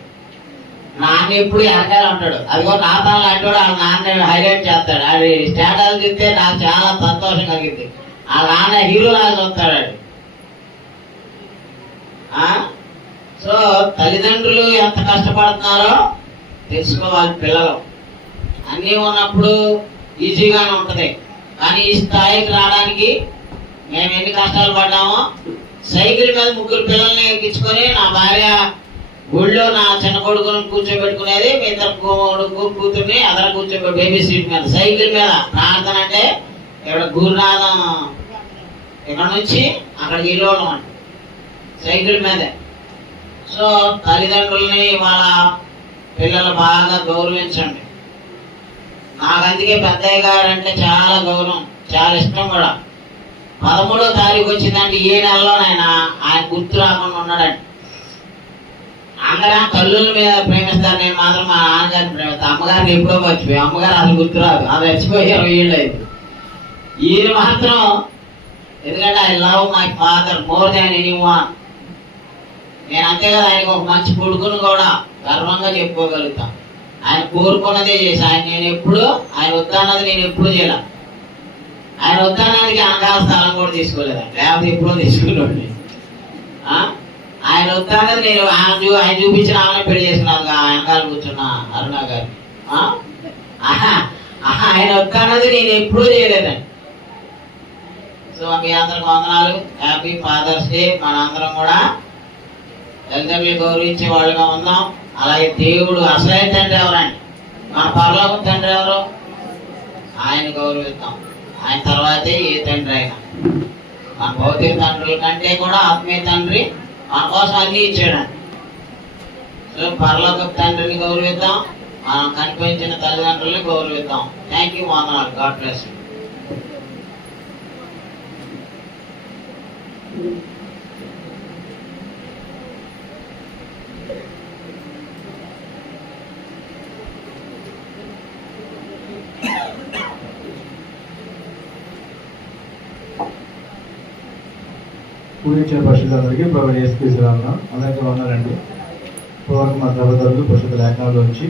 నాన్న ఎప్పుడు వెనకాల ఉంటాడు. అదిగో నా తన లాంటి వాళ్ళ నాన్న హైలైట్ చేస్తాడు. అది స్టేటస్ చూస్తే నాకు చాలా సంతోషం కలిగింది. ఆ నాన్న హీరో లాగా చూస్తాడు. సో తల్లిదండ్రులు ఎంత కష్టపడుతున్నారో తెలుసుకోవాలి. పిల్లలు అన్నీ ఉన్నప్పుడు ఈజీగానే ఉంటది, కానీ ఈ స్థాయికి రావడానికి మేము ఎన్ని కష్టాలు పడ్డామో. సైకిల్ మీద 3 పిల్లల్ని ఎక్కించుకొని నా భార్య ఊళ్ళో నా చిన్న కొడుకుని కూర్చోబెట్టుకునేది, మీ ఇద్దరు కూతుర్ని అదర కూర్చోబెట్టి బేబీ సీట్ మీద సైకిల్ మీద ప్రార్థన. అంటే ఇక్కడ గురునాథం ఇక్కడ నుంచి అక్కడికి వెళ్ళడం అంటే సైకిల్ మీదే. సో తల్లిదండ్రుల్ని వాళ్ళ పిల్లలు బాగా గౌరవించండి. నాకు అందుకే పెద్దయ్య గారు అంటే చాలా గౌరవం, చాలా ఇష్టం కూడా. 13వ తారీఖు వచ్చిందంటే ఏ నెలలోనైనా ఆయన గుర్తు రాకుండా ఉన్నాడండి. అందరూ తల్లుల మీద ప్రేమిస్తారు, నేను మాత్రం మా నాన్నగారిని ప్రేమిస్తాను. అమ్మగారిని ఎప్పుడో మర్చిపోయి, అమ్మగారు అసలు గుర్తురాదు, అది మర్చిపోయి 20 ఏళ్ళు అయింది. ఈయన మాత్రం, ఎందుకంటే I love my father more than anyone. నేను అంతే కదా, ఆయనకు ఒక మంచి కొడుకును కూడా గర్వంగా చెప్పుకోగలుగుతాను. ఆయన కోరుకున్నదే చేసి, ఆయన వద్దన్నది నేను ఎప్పుడు చేయలే. ఆయన వద్దన్నదికి అనకాల స్థలం కూడా తీసుకోలేదండి, లేకపోతే ఎప్పుడో తీసుకున్నాండి. ఆయన వద్దన్నది నేను ఆయన చూపించిన ఆమె పెళ్లి చేసుకున్నాను. వెనకాల కూర్చున్న అరుణ గారు ఆయన వద్దన్నది నేను ఎప్పుడూ చేయలేదండి. సో మీ అందరికి వందనాలు. Happy father's day. మనందరం కూడా తల్లిదండ్రులు గౌరవించే వాళ్ళుగా ఉందాం. అలాగే దేవుడు అసలైన తండ్రి ఎవరండి? మన పరలోక తండ్రి ఎవరు? ఆయన గౌరవిద్దాం. ఆయన తర్వాతే ఏ తండ్రి అయినా. మన భౌతిక తండ్రుల కంటే కూడా ఆత్మీయ తండ్రి మన కోసం అన్ని ఇచ్చాడండి. సో పరలోక తండ్రిని గౌరవిద్దాం, మనం కనిపించిన తల్లిదండ్రుల్ని గౌరవిద్దాం. థ్యాంక్ యూ, వందనాలు. God bless you. పూజించిన పరిశుద్ధులందరికీ ప్రభు యేసు క్రీస్తు నామమున అందరికీ వందనాలండి. పూర్వక మా సహోదరులు పరిశుద్ధ లేఖనాల్లోంచి